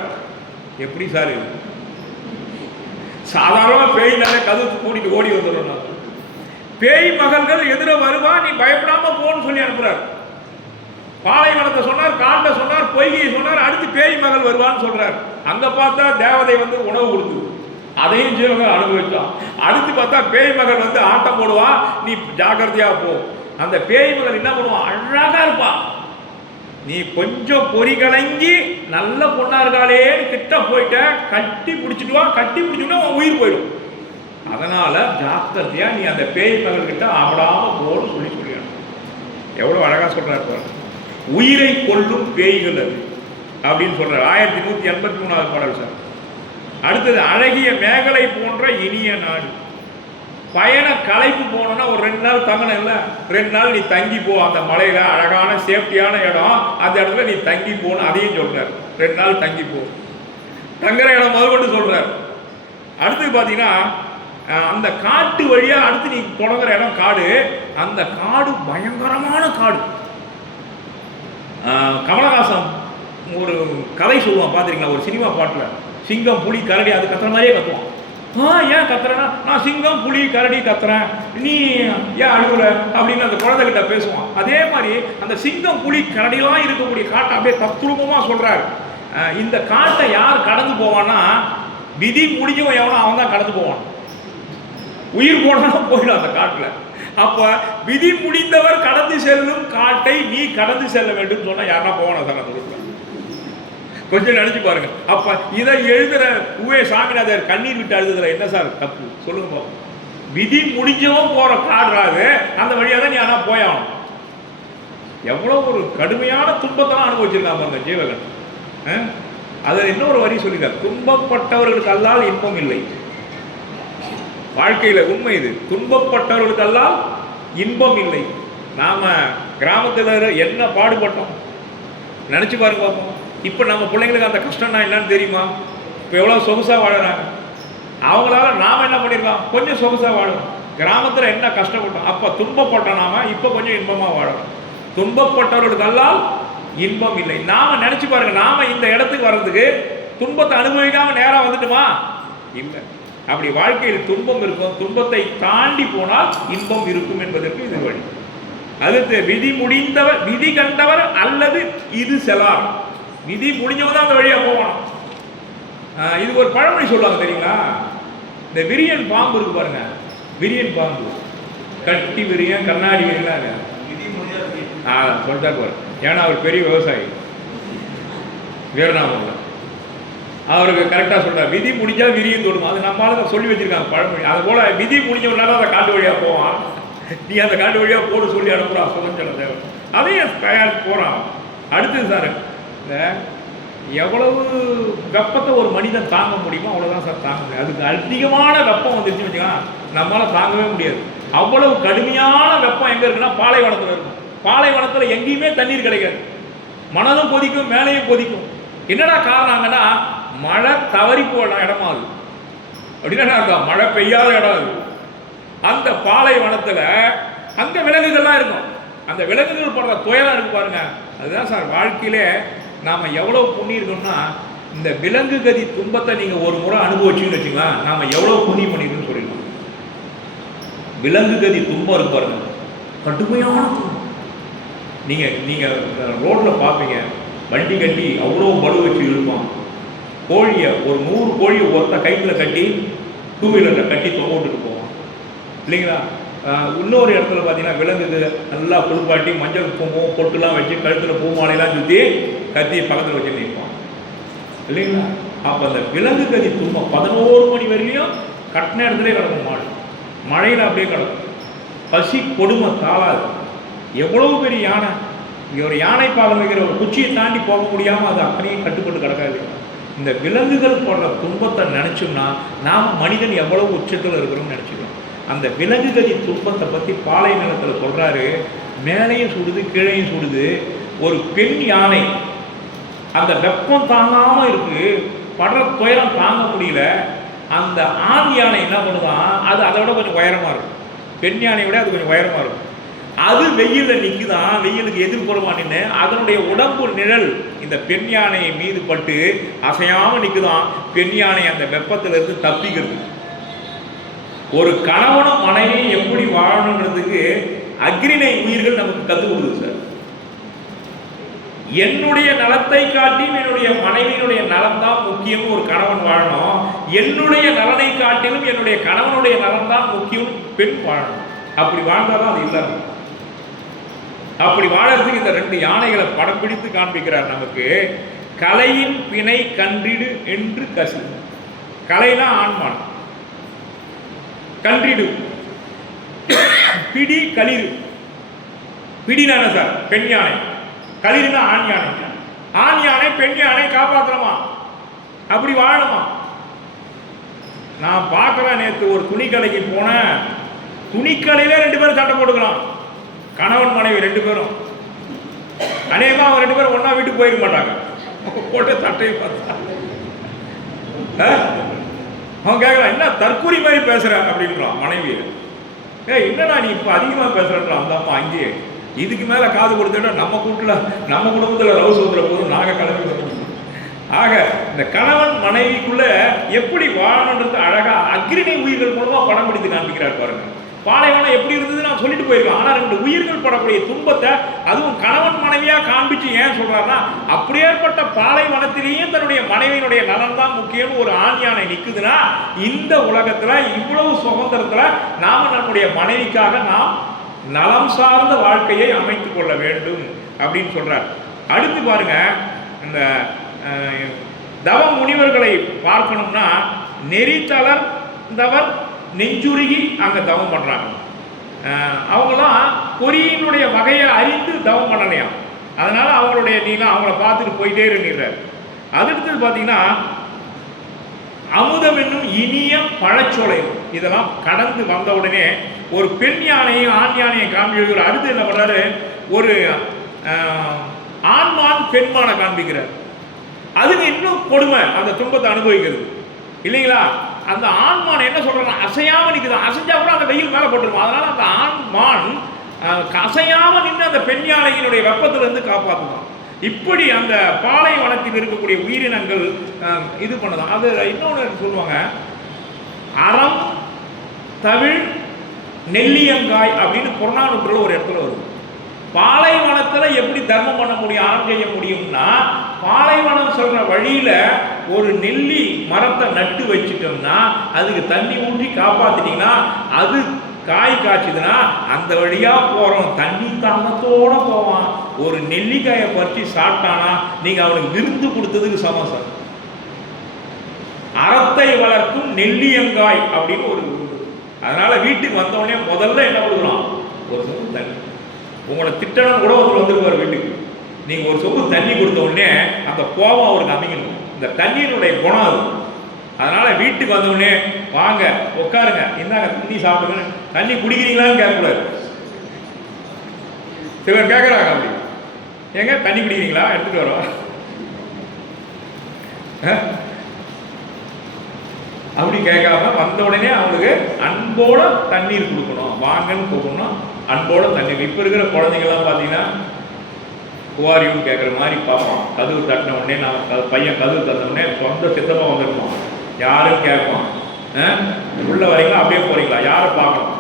எப்படி சார் இது? சாதாரணமா பேய் நல்ல கதவு கூட்டிட்டு ஓடி வந்துடும். பேய் மகள்கள் எதிர வருவா, நீ பயப்படாம போன்னு சொல்லி அனுப்புறாரு. பாலைவனத்தை சொன்னார், காட்டை சொன்னார், பொய்கையை சொன்னார், அடுத்து பேய் மகள் வருவான்னு சொல்றாரு. அங்க பார்த்தா தேவதை வந்து உணவு கொடுக்குது, அதையும் ஜீவகன் அனுபவிச்சான். அடுத்து பார்த்தா பேய் மகள் வந்து ஆட்டம் போடுவா, நீ ஜாக்கிரதையா போ. அந்த பேய் மகள் என்ன பண்ணுவான், அழகா இருப்பா, நீ கொஞ்சம் பொறி கலங்கி நல்ல பொண்ணா இருக்காளேன்னு கிட்ட போயிட்ட, கட்டி பிடிச்சிட்டு வா, கட்டி பிடிச்சுட்டா உன் உயிர் போயிடும். அதனால ஜாக்கிரதையா நீ அந்த பேய் மகள் கிட்ட ஆடாம போன்னு சொல்லி சொல்லிடணும். எவ்வளவு அழகா சொல்றாரு, உயிரை கொள்ளும் பேய்கள் அது அப்படின்னு சொல்றாரு. 1183வது பாடல் சார். அடுத்தது, அழகிய மேகலை போன்ற இனிய நாடு. பயண களைப்பு போனோம்னா ஒரு 2 நாள் தங்கணும் இல்லை, 2 நாள் நீ தங்கி போ அந்த மலையில, அழகான சேஃப்டியான இடம், அந்த இடத்துல நீ தங்கி போன்னு அதையும் சொல்றாரு. 2 நாள் தங்கி போ, தங்குற இடம் முதல்கொண்டு சொல்றாரு. அடுத்து பாத்தீங்கன்னா அந்த காட்டு வழியா அடுத்து நீ தொடங்குற இடம் காடு. அந்த காடு பயங்கரமான காடு. கமலஹாசன் ஒரு கதை சொல்லுவான் பார்த்துருக்கீங்களா, ஒரு சினிமா பாட்டில், சிங்கம் புலி கரடி அது கத்துற மாதிரியே கத்துவான். ஏன் கத்துறேன்னா, நான் சிங்கம் புலி கரடி கத்துறேன், நீ ஏன் அழுகுற அப்படின்னு அந்த குழந்தைகிட்ட பேசுவான். அதே மாதிரி அந்த சிங்கம் புலி கரடிலாம் இருக்கக்கூடிய காட்டை அப்படியே தத்ரூபமா சொல்றாரு. இந்த காட்டை யார் கடந்து போவான்னா, விதி முடிஞ்சவன் எவனோ அவன் தான் கடந்து போவான். உயிர் போனாலும் போயிடும் அந்த காட்டில். அப்ப விதி முடிந்தவர் கடந்து செல்லும் காட்டை நீ கடந்து செல்ல வேண்டும் சொன்னா யாரா போவானா சார் அந்த ரூட்ல? கொஞ்சம் நினைச்சு பாருங்க. அப்ப இதை எழுதுற உவே சாமிநாதர் கண்ணீர் விட்டு அழுதுற என்ன சார் தப்பு சொல்லுங்க பாப்போம். விதி முடிஞ்சவன் போற காடுறாது அந்த வழியா தான் நீ ஆனா போயாகணும். எவ்வளவு ஒரு கடுமையான துன்பத்தெல்லாம் அனுபவிச்சிருக்காங்க பாருங்க ஜீவகன். அதை இன்னொரு வரி சொல்லிட்டார், துன்பப்பட்டவர்களுக்கு அல்லால் இன்பம் இல்லை. வாழ்க்கையில உண்மை இது, துன்பப்பட்டவர்களுக்கு அல்லால் இன்பம் இல்லை. நாம கிராமத்தில் என்ன பாடுபட்டோம் நினைச்சு பாருங்க பார்ப்போம். இப்போ நம்ம பிள்ளைங்களுக்கு அந்த கஷ்டம்னா என்னன்னு தெரியுமா? இப்போ எவ்வளோ சொகுசாக வாழுறாங்க. அவங்களால நாம் என்ன பண்ணியிருக்கோம்? கொஞ்சம் சொகுசாக வாழணும். கிராமத்தில் என்ன கஷ்டப்பட்டோம், அப்போ துன்பப்பட்டோம் நாம, இப்போ கொஞ்சம் இன்பமாக வாழணும். துன்பப்பட்டவர்களுக்கு அல்லால் இன்பம் இல்லை. நாம நினைச்சு பாருங்க, நாம இந்த இடத்துக்கு வர்றதுக்கு துன்பத்தை அனுபவிக்காம நேராக வந்துட்டுமா? இல்லை. அப்படி வாழ்க்கையில் துன்பம் இருக்கும், துன்பத்தை தாண்டி போனால் இன்பம் இருக்கும் என்பதற்கு இது வழி. அடுத்து விதி முடிந்தவர், விதி கண்டவர் அல்லது இது செலார். விதி முடிஞ்சவங்க தான் அந்த வழியா போவான். இது ஒரு பழமொழி சொல்லுவாங்க தெரியுங்களா? இந்த விரியன் பாம்பு இருக்கு பாருங்க, விரியன் பாம்பு, கட்டி விரியன், கண்ணாடி விரியன் சொல்லிட்டாரு பாரு. ஏன்னா அவர் பெரிய விவசாயி வீரநாமல்ல, அவருக்கு கரெக்டாக சொல்றாரு, விதி முடிஞ்சா விரியன் தொடுமா. அது நம்மளால சொல்லி வச்சிருக்காங்க பழமொழி. அது போல விதி முடிஞ்சவனால அந்த காட்டு வழியா போவான். நீ அந்த காட்டு வழியா போடு சொல்லி அனுப்புறா சுதந்திர தேவன், அதையும் தயாரித்து போறான். அடுத்தது சார், இந்த எவ்வளவு வெப்பத்தை ஒரு மனிதன் தாங்க முடியுமோ அவ்வளோதான் சார் தாங்க முடியும். அதுக்கு அதிகமான வெப்பம் வந்துருச்சுன்னு வச்சுக்கலாம், நம்மளால தாங்கவே முடியாது. அவ்வளவு கடுமையான வெப்பம் எங்க இருக்குன்னா பாலைவனத்தில் இருக்கும். பாலைவனத்தில் எங்கேயுமே தண்ணீர் கிடைக்காது. மனதும் கொதிக்கும், மேலையும் கொதிக்கும். என்னடா காரணம்னா மழை தவறி போன இடமா அது. அப்படின்னா மழை பெய்யாத இடம் அது. அந்த பாலைவனத்தில் அங்க விலங்குகள்லாம் இருக்கும். அந்த விலங்குகள் படுற துயரம் இருக்கு பாருங்க. அதுதான் சார் வாழ்க்கையிலே நாம எவ்வளவு புண்ணியிருக்கோம்னா, இந்த விலங்கு கதி துன்பத்தை நீங்க ஒரு முறை அனுபவிச்சுன்னு வச்சுங்களா, நாம எவ்வளவு புண்ணியம் பண்ணிருக்கோம்னு சொல்லிடலாம். விலங்கு கதி துன்பம் இருக்கு பாருங்க, கடுமையான துன்பம். நீங்க ரோட்ல பார்ப்பீங்க, வண்டி கட்டி அவ்வளோ பலு வச்சு இழுப்பான். கோழியை ஒரு 100 கோழியை ஒருத்த கைத்தில் கட்டி 2 வீலரில் கட்டி தொங்க விட்டுட்டு போவான் இல்லைங்களா? இன்னொரு இடத்துல பார்த்தீங்கன்னா விலங்குது நல்லா குளிப்பாட்டி மஞ்சள் பூமும் பொட்டுலாம் வச்சு கழுத்தில் பூ மாலையெல்லாம் சுற்றி கத்தி பக்கத்தில் வச்சு நிற்பான் இல்லைங்களா? அப்போ அந்த விலங்கு கதி துன்பம் 11 மணி வரையிலையும் கட்டின இடத்துல கிடக்கும். மாடு மழையில் அப்படியே கிடக்கும். பசி கொடுமை தாளாது. எவ்வளவு பெரிய யானை, ஒரு யானை பாகம் வைக்கிற ஒரு குச்சியை தாண்டி போக முடியாமல் அது அப்படியே கட்டுப்பட்டு கிடக்காது. இந்த விலங்குகள் போடுற துன்பத்தை நினச்சோம்னா நாம் மனிதன் எவ்வளவு உச்சத்தில் இருக்கிறோம்னு நினச்சிக்கிறோம். அந்த விலங்கு கதி துன்பத்தை பற்றி பாலை நிலத்தில் சொல்கிறாரு. மேலேயும் சுடுது, கீழையும் சுடுது. ஒரு பெண் யானை அந்த வெப்பம் தாங்காமல் இருக்கு, படுற துயரம் தாங்க முடியல. அந்த ஆண் யானை என்ன பண்ணுதான், அது அதை விட கொஞ்சம் உயரமாக இருக்கும். பெண் யானையை விட அது கொஞ்சம் உயரமாக இருக்கும். அது வெயிலில் நிற்குதான், வெயிலுக்கு எதிர்ப்புறமா நின்று அதனுடைய உடம்பு நிழல் இந்த பெண் யானை மீது பட்டு அசையாமல் நிற்குதான். பெண் யானை அந்த வெப்பத்திலிருந்து தப்பிக்கிறது. ஒரு கணவனும் மனைவியும் எப்படி வாழணுன்றதுக்கு அக்ரிணை உயிர்கள் நமக்கு கற்றுக் கொடுக்குது சார். என்னுடைய நலத்தை காட்டிலும் என்னுடைய மனைவியினுடைய நலம் தான் முக்கியம். ஒரு கணவன் வாழணும். என்னுடைய நலனை காட்டிலும் என்னுடைய கணவனுடைய நலம் தான் முக்கியம். பெண் வாழணும். அப்படி வாழ்ந்தாதான் அது இல்லை. அப்படி வாழறதுக்கு இந்த 2 யானைகளை படம் பிடித்து காண்பிக்கிறார் நமக்கு. கலையின் பிணை கன்றிடு என்று கசி. கலைனா ஆண்மான், கன்றிடு பிடி களிறு. பிடினா சார் பெண் யானை, களிறுனா ஆண் யானை. ஆண் யானை பெண் யானை காப்பாற்றணுமா, அப்படி வாழணுமா? நான் பார்க்கிறேன், நேற்று ஒரு துணி கடைக்கு போனேன். துணிக்கடையில 2 பேரும் சண்டை போட்டுக்கலாம். கணவன் மனைவி 2 பேரும். அநேகமாக அவங்க 2 பேரும் ஒன்றா வீட்டுக்கு போயிருக்க மாட்டாங்க. போட்டு சட்டையை பார்த்தா அவன் கேட்கலாம், என்ன தற்கூரி மாதிரி பேசுற அப்படின்றான் மனைவியை. என்னடா நீ இப்போ அதிகமாக பேசுறான் அந்த அம்மா. அங்கேயே இதுக்கு மேலே காது கொடுத்துட்டா நம்ம கூட்டில் நம்ம குடும்பத்தில் ரவு சுத்துற போது நாங்கள் கிளம்பி வரணும். ஆக இந்த கணவன் மனைவிக்குள்ள எப்படி வாழணுன்றது அழகா அக்ரிணை உயிர்கள் மூலமா படம் பிடித்து காண்பிக்கிறார் பாருங்க. பாலைவனம் எப்படி இருந்தது நான் சொல்லிட்டு போயிருக்கேன். ஆனால் 2 உயிர்கள் படக்கூடிய துன்பத்தை அதுவும் கணவன் மனைவியா காண்பிச்சு ஏன் சொல்றாருன்னா, அப்படியேற்பட்ட பாலைவனத்திலேயும் தன்னுடைய மனைவியினுடைய நலன் தான் முக்கியம். ஒரு ஆண் யானை நிக்குதுன்னா இந்த உலகத்துல இவ்வளவு சுதந்திரத்துல நாம நம்முடைய மனைவிக்காக நாம் நலம் சார்ந்த வாழ்க்கையை அமைத்துக் கொள்ள வேண்டும் அப்படின்னு சொல்றார். அடுத்து பாருங்க, இந்த தவ முனிவர்களை பார்க்கணும்னா நெறி தளர்ந்தவர் நெஞ்சுருகி அங்க தவம் பண்றாங்க. அவங்களாம் பொறியினுடைய வகையை அறிந்து தவம் பண்ணலையாம். அதனால அவங்களுடைய நீங்க அவங்கள பார்த்துட்டு போயிட்டே இருக்கிறார். அடுத்தது பார்த்தீங்கன்னா அமுதம் என்னும் இனிய பழச்சோலை இதெல்லாம் கடந்து வந்த உடனே ஒரு பெண் யானையும் ஆண் யானையை காண்பிக்கிறார். அடுத்து என்ன பண்றாரு, ஒரு ஆண்மான் பெண்மானை காண்பிக்கிறார். அதுக்கு இன்னும் கொடுமை, அந்த துன்பத்தை அனுபவிக்கிறது இல்லைங்களா. அந்த ஆண்மான் என்ன சொல்றாங்க, அசையாம நிற்குது, அசைஞ்சா கூட அந்த வெயில் மேலே போட்டுருக்கும். அதனால அந்த ஆண்மான் அசையாம நின்று அந்த பெண் யானையினுடைய வெப்பத்திலிருந்து காப்பாற்றுதான். இப்படி அந்த பாலைவனத்தில் இருக்கக்கூடிய உயிரினங்கள் இது பண்ணதான். அது இன்னொன்று சொல்லுவாங்க, அறம் தவிழ் நெல்லியங்காய் அப்படின்னு புறநானூற்றில் ஒரு இடத்துல வரும். பாலைவனத்தில் எப்படி தர்மம் பண்ண முடியும், அறம் செய்ய முடியும்னா, பாலைவனம் சொல்ற வழியில ஒரு நெல்லி மரத்தை நட்டு வச்சுட்டோம்னா அதுக்கு தண்ணி ஊற்றி காப்பாத்திட்டீங்கன்னா அது காய் காய்ச்சுதுன்னா அந்த வழியா போறோம் தண்ணி தாகத்தோட போவான். ஒரு நெல்லிக்காயை பறிச்சு சாப்பிட்டானா நீங்க அவனுக்கு விருந்து கொடுத்ததுக்கு சமம் சார். அறத்தை வளர்க்கும் நெல்லியங்காய் அப்படின்னு ஒரு. அதனால வீட்டுக்கு வந்தவொடனே முதல்ல என்ன கொடுக்கலாம், ஒரு சொம்பு தண்ணி. உங்களை திட்டணும் கூட ஒருத்தர் வந்துருப்பார் வீட்டுக்கு, நீங்க ஒரு சொம்பு தண்ணி கொடுத்த உடனே அந்த கோபம் அவருக்கு அமைக்கணும். இந்த தண்ணீருடைய குணம் அது. அதனால வீட்டுக்கு வந்தவுடனே வாங்க உட்காருங்க, இந்தாங்க தண்ணி சாப்பிடுங்க, தண்ணி குடிக்கிறீங்களான்னு கேட்கக்கூடாது. சிலர் கேட்கறாங்க, அப்படி ஏங்க தண்ணி குடிக்கிறீங்களா, எடுத்துட்டு வரோம் அப்படி கேட்காம வந்த உடனே அவங்களுக்கு அன்போட தண்ணீர் கொடுக்கணும், வாங்கன்னு கொடுக்கணும், அன்போட தண்ணீர். இப்போ இருக்கிற குழந்தைங்கள்லாம் பார்த்தீங்கன்னா குவாரியும் கேட்குற மாதிரி பார்ப்போம். கதவு தட்டின உடனே நான் பையன் கதவு தட்டின உடனே சொந்த சித்தமாக வந்துருப்போம், யாரும் கேட்போம் உள்ள வரீங்களா அப்படியே போறீங்களா, யாரை பார்க்கணும்,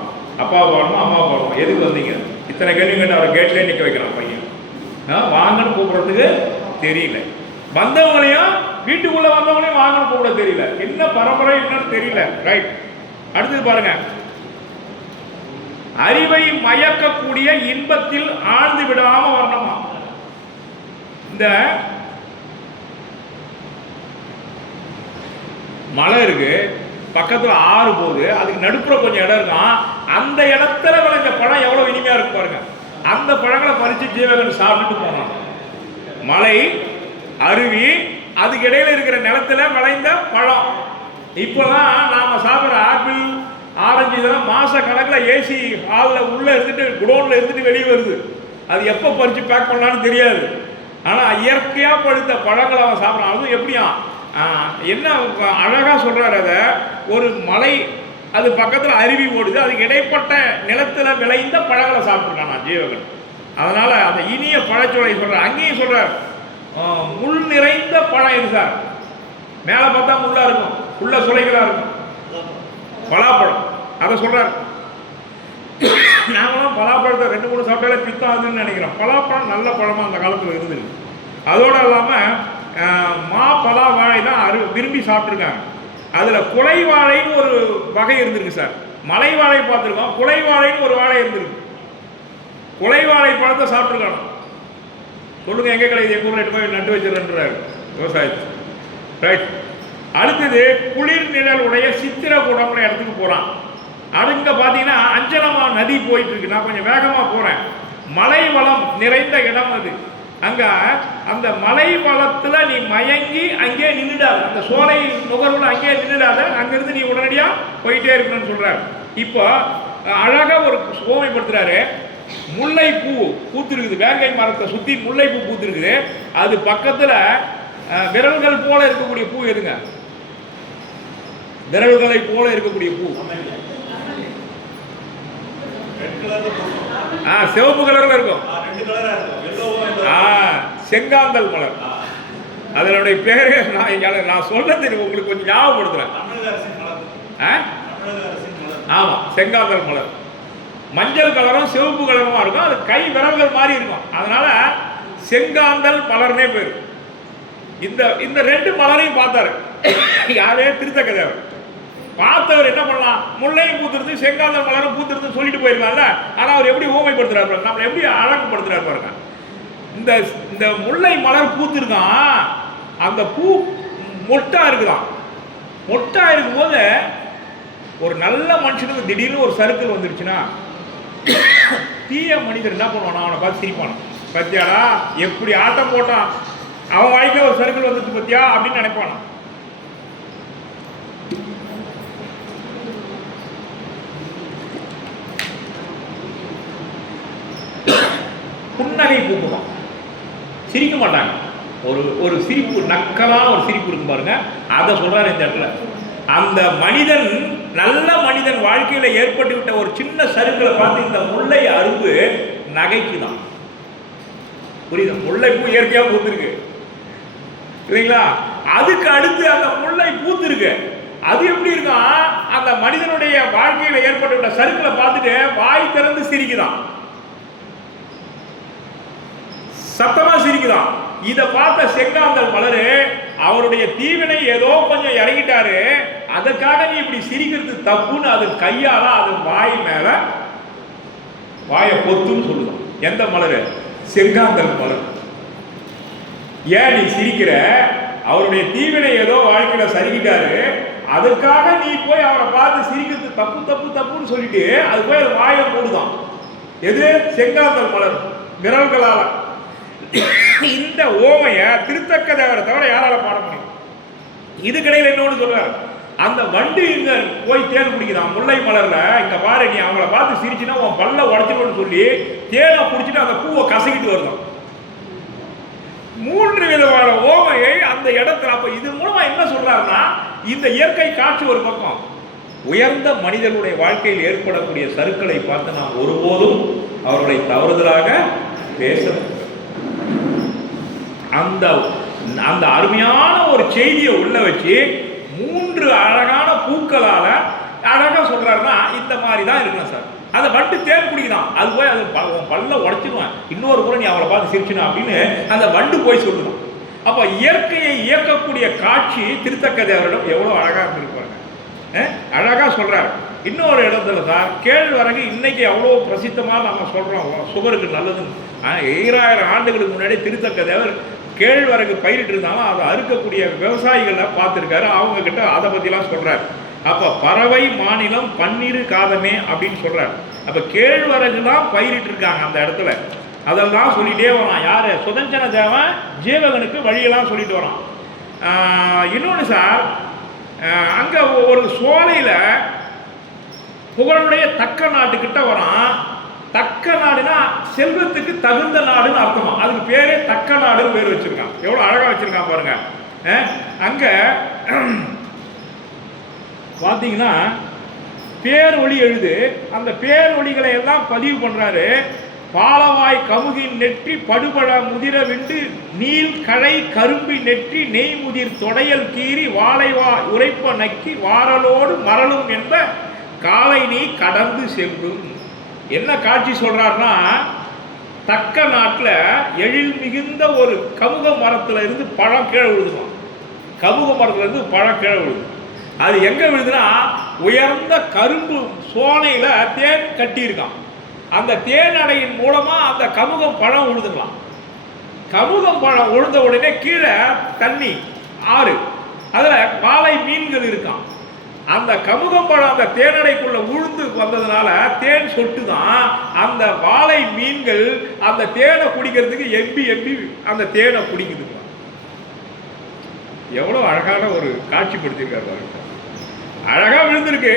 அப்பாவை பார்க்கணுமா அம்மாவை பார்க்கணும், எதுக்கு வந்தீங்க, இத்தனை கேள்வி கேட்டு அவரை கேட்லேயே நிற்க வைக்கிறான் பையன். வாங்கன்னு கூப்பிட்றதுக்கு தெரியல. வந்தவங்களையும் வீட்டுக்குள்ள வந்தவங்களையும் வாங்கன்னு கூப்பிட தெரியல. என்ன பரம்பரை என்னன்னு தெரியல. ரைட். அடுத்தது பாருங்க, அறிவை மயக்கக்கூடிய இன்பத்தில் ஆழ்ந்து விடாம வரணுமா. இந்த மலை இருக்கு, பக்கத்துல ஆறு போகுது, அதுக்கு நடுப்புற கொஞ்சம் இடம் இருக்கும். அந்த இடத்துல விளைஞ்ச பழம் எவ்வளவு இனிமையா இருக்கு பாருங்க. அந்த பழங்களை பறிச்சு ஜீவகன் சாப்பிட்டுட்டு போனான். மலை, அருவி, அதுக்கு இடையில இருக்கிற நிலத்துல விளைந்த பழம். இப்போதான் நாம சாப்பிட்ற ஆப்பிள், ஆரஞ்சு இதெல்லாம் மாச கணக்கில் ஏசி ஹாலில் உள்ள இருந்துட்டு குடோன்ல இருந்துட்டு வெளியே வருது. அது எப்போ பறிச்சு பேக் பண்ணலான்னு தெரியாது. ஆனால் இயற்கையாக பழுத்த பழங்களை அவன் சாப்பிட்றான். அதுவும் எப்படியா என்ன அழகா சொல்றாரு, அதை ஒரு மலை, அது பக்கத்தில் அருவி ஓடுது, அதுக்கு இடைப்பட்ட நிலத்துல விளைந்த பழங்களை சாப்பிட்டுருக்கான் ஜீவகன். அதனால அந்த இனிய பழச்சோலை சொல்ற. அங்கேயும் சொல்றார், முள் நிறைந்த பழம் இது சார், மேலே பார்த்தா முள்ளா இருக்கும், உள்ள சுளைகளா இருக்கும், பலாப்பழம். அதை சொல்றாரு. நாங்களும் பலாப்பழத்தை 2-3 சாப்பிட்டாலே பித்தம் ஆகுதுன்னு நினைக்கிறோம். பலாப்பழம் நல்ல பழமா அந்த காலத்தில் இருந்தது. அதோட இல்லாமல் மா பலா வாழை தான் விரும்பி சாப்பிட்ருக்காங்க. அதில் குலை வாழைன்னு ஒரு வகை இருந்திருக்கு சார். மலை வாழை பார்த்துருக்கோம், குலை வாழைன்னு ஒரு வாழை இருந்திருக்கு. குலை வாழை பழத்தை சாப்பிட்ருக்காங்க. சொல்லுங்க எங்கே கிடையாது, எங்கள் ஊரில் எட்டு போய் நட்டு வச்சிடறாரு விவசாயத்தை. ரைட். அடுத்தது குளிர் நிழல் உடைய சித்திரக்கூடம்ன்ற இடத்துக்கு போகிறான். அதுங்க பார்த்தீங்கன்னா அஞ்சனமா நதி போயிட்டு இருக்கு. நான் கொஞ்சம் வேகமாக போகிறேன். மலை வளம் நிறைந்த இடம் அது. அங்கே அந்த மலை வளத்தில் நீ மயங்கி அங்கே நின்றுடாத, அந்த சோலை நுகர்வுல அங்கேயே நின்றுடாத, அங்கேருந்து நீ உடனடியாக போயிட்டே இருக்கணும்னு சொல்கிறார். இப்போ அழகாக ஒரு ஓமைப்படுத்துறாரு. முல்லைப்பூ பூத்துருக்குது, வேங்கை மரத்தை சுற்றி முல்லைப்பூ பூத்துருக்குது. அது பக்கத்தில் விரல்கள் போல இருக்கக்கூடிய பூ எதுங்க? விரல்களை போல இருக்கக்கூடிய பூ சிவப்பு கலர்ல இருக்கும். செங்காந்தல் மலர், அதனுடைய பேரு நான் சொல்ல தெரியும், உங்களுக்கு கொஞ்சம் ஞாபகப்படுத்துறேன். ஆமா, செங்காந்தல் மலர். மஞ்சள் கலரும் சிவப்பு கலருமா இருக்கும், அது கை விரல்கள் மாதிரி இருக்கும். அதனால செங்காந்தல் மலர்னே பேர். இந்த இந்த 2 மலரையும் பார்த்தாரு யாரே திருத்தக்க தேவர். பார்த்தவர் என்ன பண்ணலாம், முல்லையும் பூத்துருந்து செங்காந்தல் மலரும் பூத்துருந்து சொல்லிட்டு போயிருக்காங்கல்ல. ஆனா அவர் எப்படி ஊமைப்படுத்துறாரு பாருங்க, நம்மளை எப்படி அழகுப்படுத்துறாரு பாருங்க. இந்த இந்த முல்லை மலர் பூத்திருக்கான், அந்த பூ மொட்டா இருக்குதான். மொட்டா இருக்கும்போது ஒரு நல்ல மனுஷனுக்கு திடீர்னு ஒரு சறுக்கல் வந்துருச்சுன்னா தீய மனிதர் என்ன பண்ணுவானா, அவனை பார்த்து சிரிப்பான். பத்தியாடா எப்படி ஆட்டம் போட்டான், அவன் வாழ்க்கையில் ஒரு சறுக்கல் வந்துச்சு பத்தியா அப்படின்னு நினைப்பானா. புன்னகை பூக்குதான், சிரிக்க மாட்டாங்க. ஒரு ஒரு சிரிப்பு, நக்கலான ஒரு சிரிப்பு இருக்கும் பாருங்க, அதை சொல்றாரு இந்த இடத்துல. அந்த மனிதன், நல்ல மனிதன் வாழ்க்கையில ஏற்பட்டு விட்ட ஒரு சின்ன சருக்களை பார்த்து இந்த முல்லை அரும்பு நகைக்குதான். புரியுது? முல்லை பூ இயற்கையா பூத்திருக்கு இல்லைங்களா? அதுக்கு அடுத்து அந்த முல்லை பூத்திருக்கு. அது எப்படி இருக்கும், அந்த மனிதனுடைய வாழ்க்கையில ஏற்பட்டு விட்ட சருக்களை பார்த்துட்டு வாய் திறந்து சிரிக்குதான், சத்தமா சிரிக்குதான். இதை பார்த்த செங்காந்தல் மலரு அவருடைய தீவினை ஏதோ கொஞ்சம் இறங்கிட்டாரு, அதுக்காக நீ இப்படி சிரிக்கிறது தப்புன்னு அது கையால அது வாய் மேல வாயை பொத்துன்னு சொல்லுதான். எந்த மலரு? செங்காந்தல் மலர். ஏன் நீ சிரிக்கிற, அவருடைய தீவினை ஏதோ வாழ்க்கையில சரிக்கிட்டாரு, அதுக்காக நீ போய் அவரை பார்த்து சிரிக்கிறது தப்பு தப்பு தப்புன்னு சொல்லிட்டு அது போய் அது வாயை மூடுதான். எது? செங்காந்தல் மலர் விரல்களால. இந்த ஓமைய திருத்தக்க தேவரை தவிர யாரால பாட முடியும்? இதுக்கிடையில் என்னோடு சொல்றாரு, அந்த வண்டு இங்க போய் தேன் குடிக்கிறான் முல்லை மலர்ல. இங்க பாரு, நீ அவங்கள பார்த்து சிரிச்சுன்னா உன் பல்ல உடச்சிடுன்னு சொல்லி தேனை குடிச்சிட்டு அந்த பூவை கசக்கிட்டு வருதான். 3 விதமான ஓமையை அந்த இடத்துல. அப்ப இது மூலமா என்ன சொல்றாருன்னா, இந்த இயற்கை காட்சி ஒரு பக்கம், உயர்ந்த மனிதனுடைய வாழ்க்கையில் ஏற்படக்கூடிய சறுக்களை பார்த்து நாம் ஒருபோதும் அவர்களை தவறுதலாக பேச, அந்த அந்த அருமையான ஒரு செய்தியை உள்ள வச்சு 3 அழகான பூக்களால அழகா சொல்றாருன்னா இந்த மாதிரி தான் இருக்கணும் சார். அதை வண்டு தேன் குடிக்கலாம், அது போய் அது பல்ல உடைச்சிடுவேன், இன்னொரு முறை நீ அவளை பார்த்து சிரிச்சணும் அப்படின்னு அந்த வண்டு போய் சொல்லணும். அப்ப இயற்கையை இயக்கக்கூடிய காட்சி திருத்தக்க தேவரிடம் எவ்வளவு அழகா இருந்திருப்பாங்க, அழகா சொல்றாரு. இன்னொரு இடத்துல சார், கேழ்வரகு இன்னைக்கு அவ்வளோ பிரசித்தமாக நம்ம சொல்றோம், சுகருக்கு நல்லதுன்னு. 2000 ஆண்டுகளுக்கு முன்னாடி திருத்தக்க தேவர் கேழ்வரகு பயிரிட்டு இருந்தாலும் அதை அறுக்கக்கூடிய விவசாயிகளை பார்த்துருக்காரு, அவங்க கிட்ட அதை பற்றிலாம் சொல்றாரு. அப்போ பறவை மாநிலம் பன்னிரு காதமே அப்படின்னு சொல்றாரு. அப்போ கேழ்வரகு தான் பயிரிட்டு இருக்காங்க அந்த இடத்துல. அதெல்லாம் சொல்லிட்டே வரான் யாரு? சுதஞ்சன தேவன் ஜீவகனுக்கு வழியெல்லாம் சொல்லிட்டு வரான். இன்னொன்று சார், அங்கே ஒரு சோலையில் புகழுடைய தக்க நாட்டுக்கிட்ட வரான். தக்க நாடுனா செல்வத்துக்கு தகுந்த நாடுன்னு அர்த்தமா, அதுக்கு பேரே தக்க நாடுன்னு பேர் வச்சிருக்கான். எவ்வளோ அழகா வச்சிருக்கான் பாருங்க. அங்க பார்த்தீங்கன்னா பேர் ஒளி எழுது, அந்த பேர் ஒளிகளை எல்லாம் பதிவு பண்றாரு. பாலவாய் கமுகின் நெற்றி படுபட முதிர விண்டு நீல் களை கரும்பி நெற்றி நெய் முதிர் தொடையல் கீறி வாழைவா உரைப்ப நக்கி வாரலோடு மரலும் என்ப காலை நீ கடந்து செல்லும். என்ன காட்சி சொல்றாருன்னா, தக்க நாட்டில் எழில் மிகுந்த ஒரு கமுக மரத்துல இருந்து பழம் கீழே விழுதுமா. கமுக மரத்துல இருந்து பழம் கீழே விழுது. அது எங்க விழுதுன்னா, உயர்ந்த கரும்பு சோனையில தேன் கட்டியிருக்கான். அந்த தேன் அடையின் மூலமா அந்த கமுகம் பழம் விழுதுக்கலாம். கமுகம் பழம் விழுந்த உடனே கீழே தண்ணி ஆறு, அதுல பாலை மீன்கள் இருக்கான். அந்த கமுகம்பழம் அந்த தேனடைக்குள்ள உழுந்து வந்ததுனால தேன் சொட்டு தான் அந்த வாழை மீன்கள் அந்த தேனை குடிக்கிறதுக்கு எம்பி எம்பி அந்த தேனை குடிக்குது. எவ்வளவு அழகான ஒரு காட்சிப்படுத்திருக்காரு. அழகா விழுந்திருக்கு,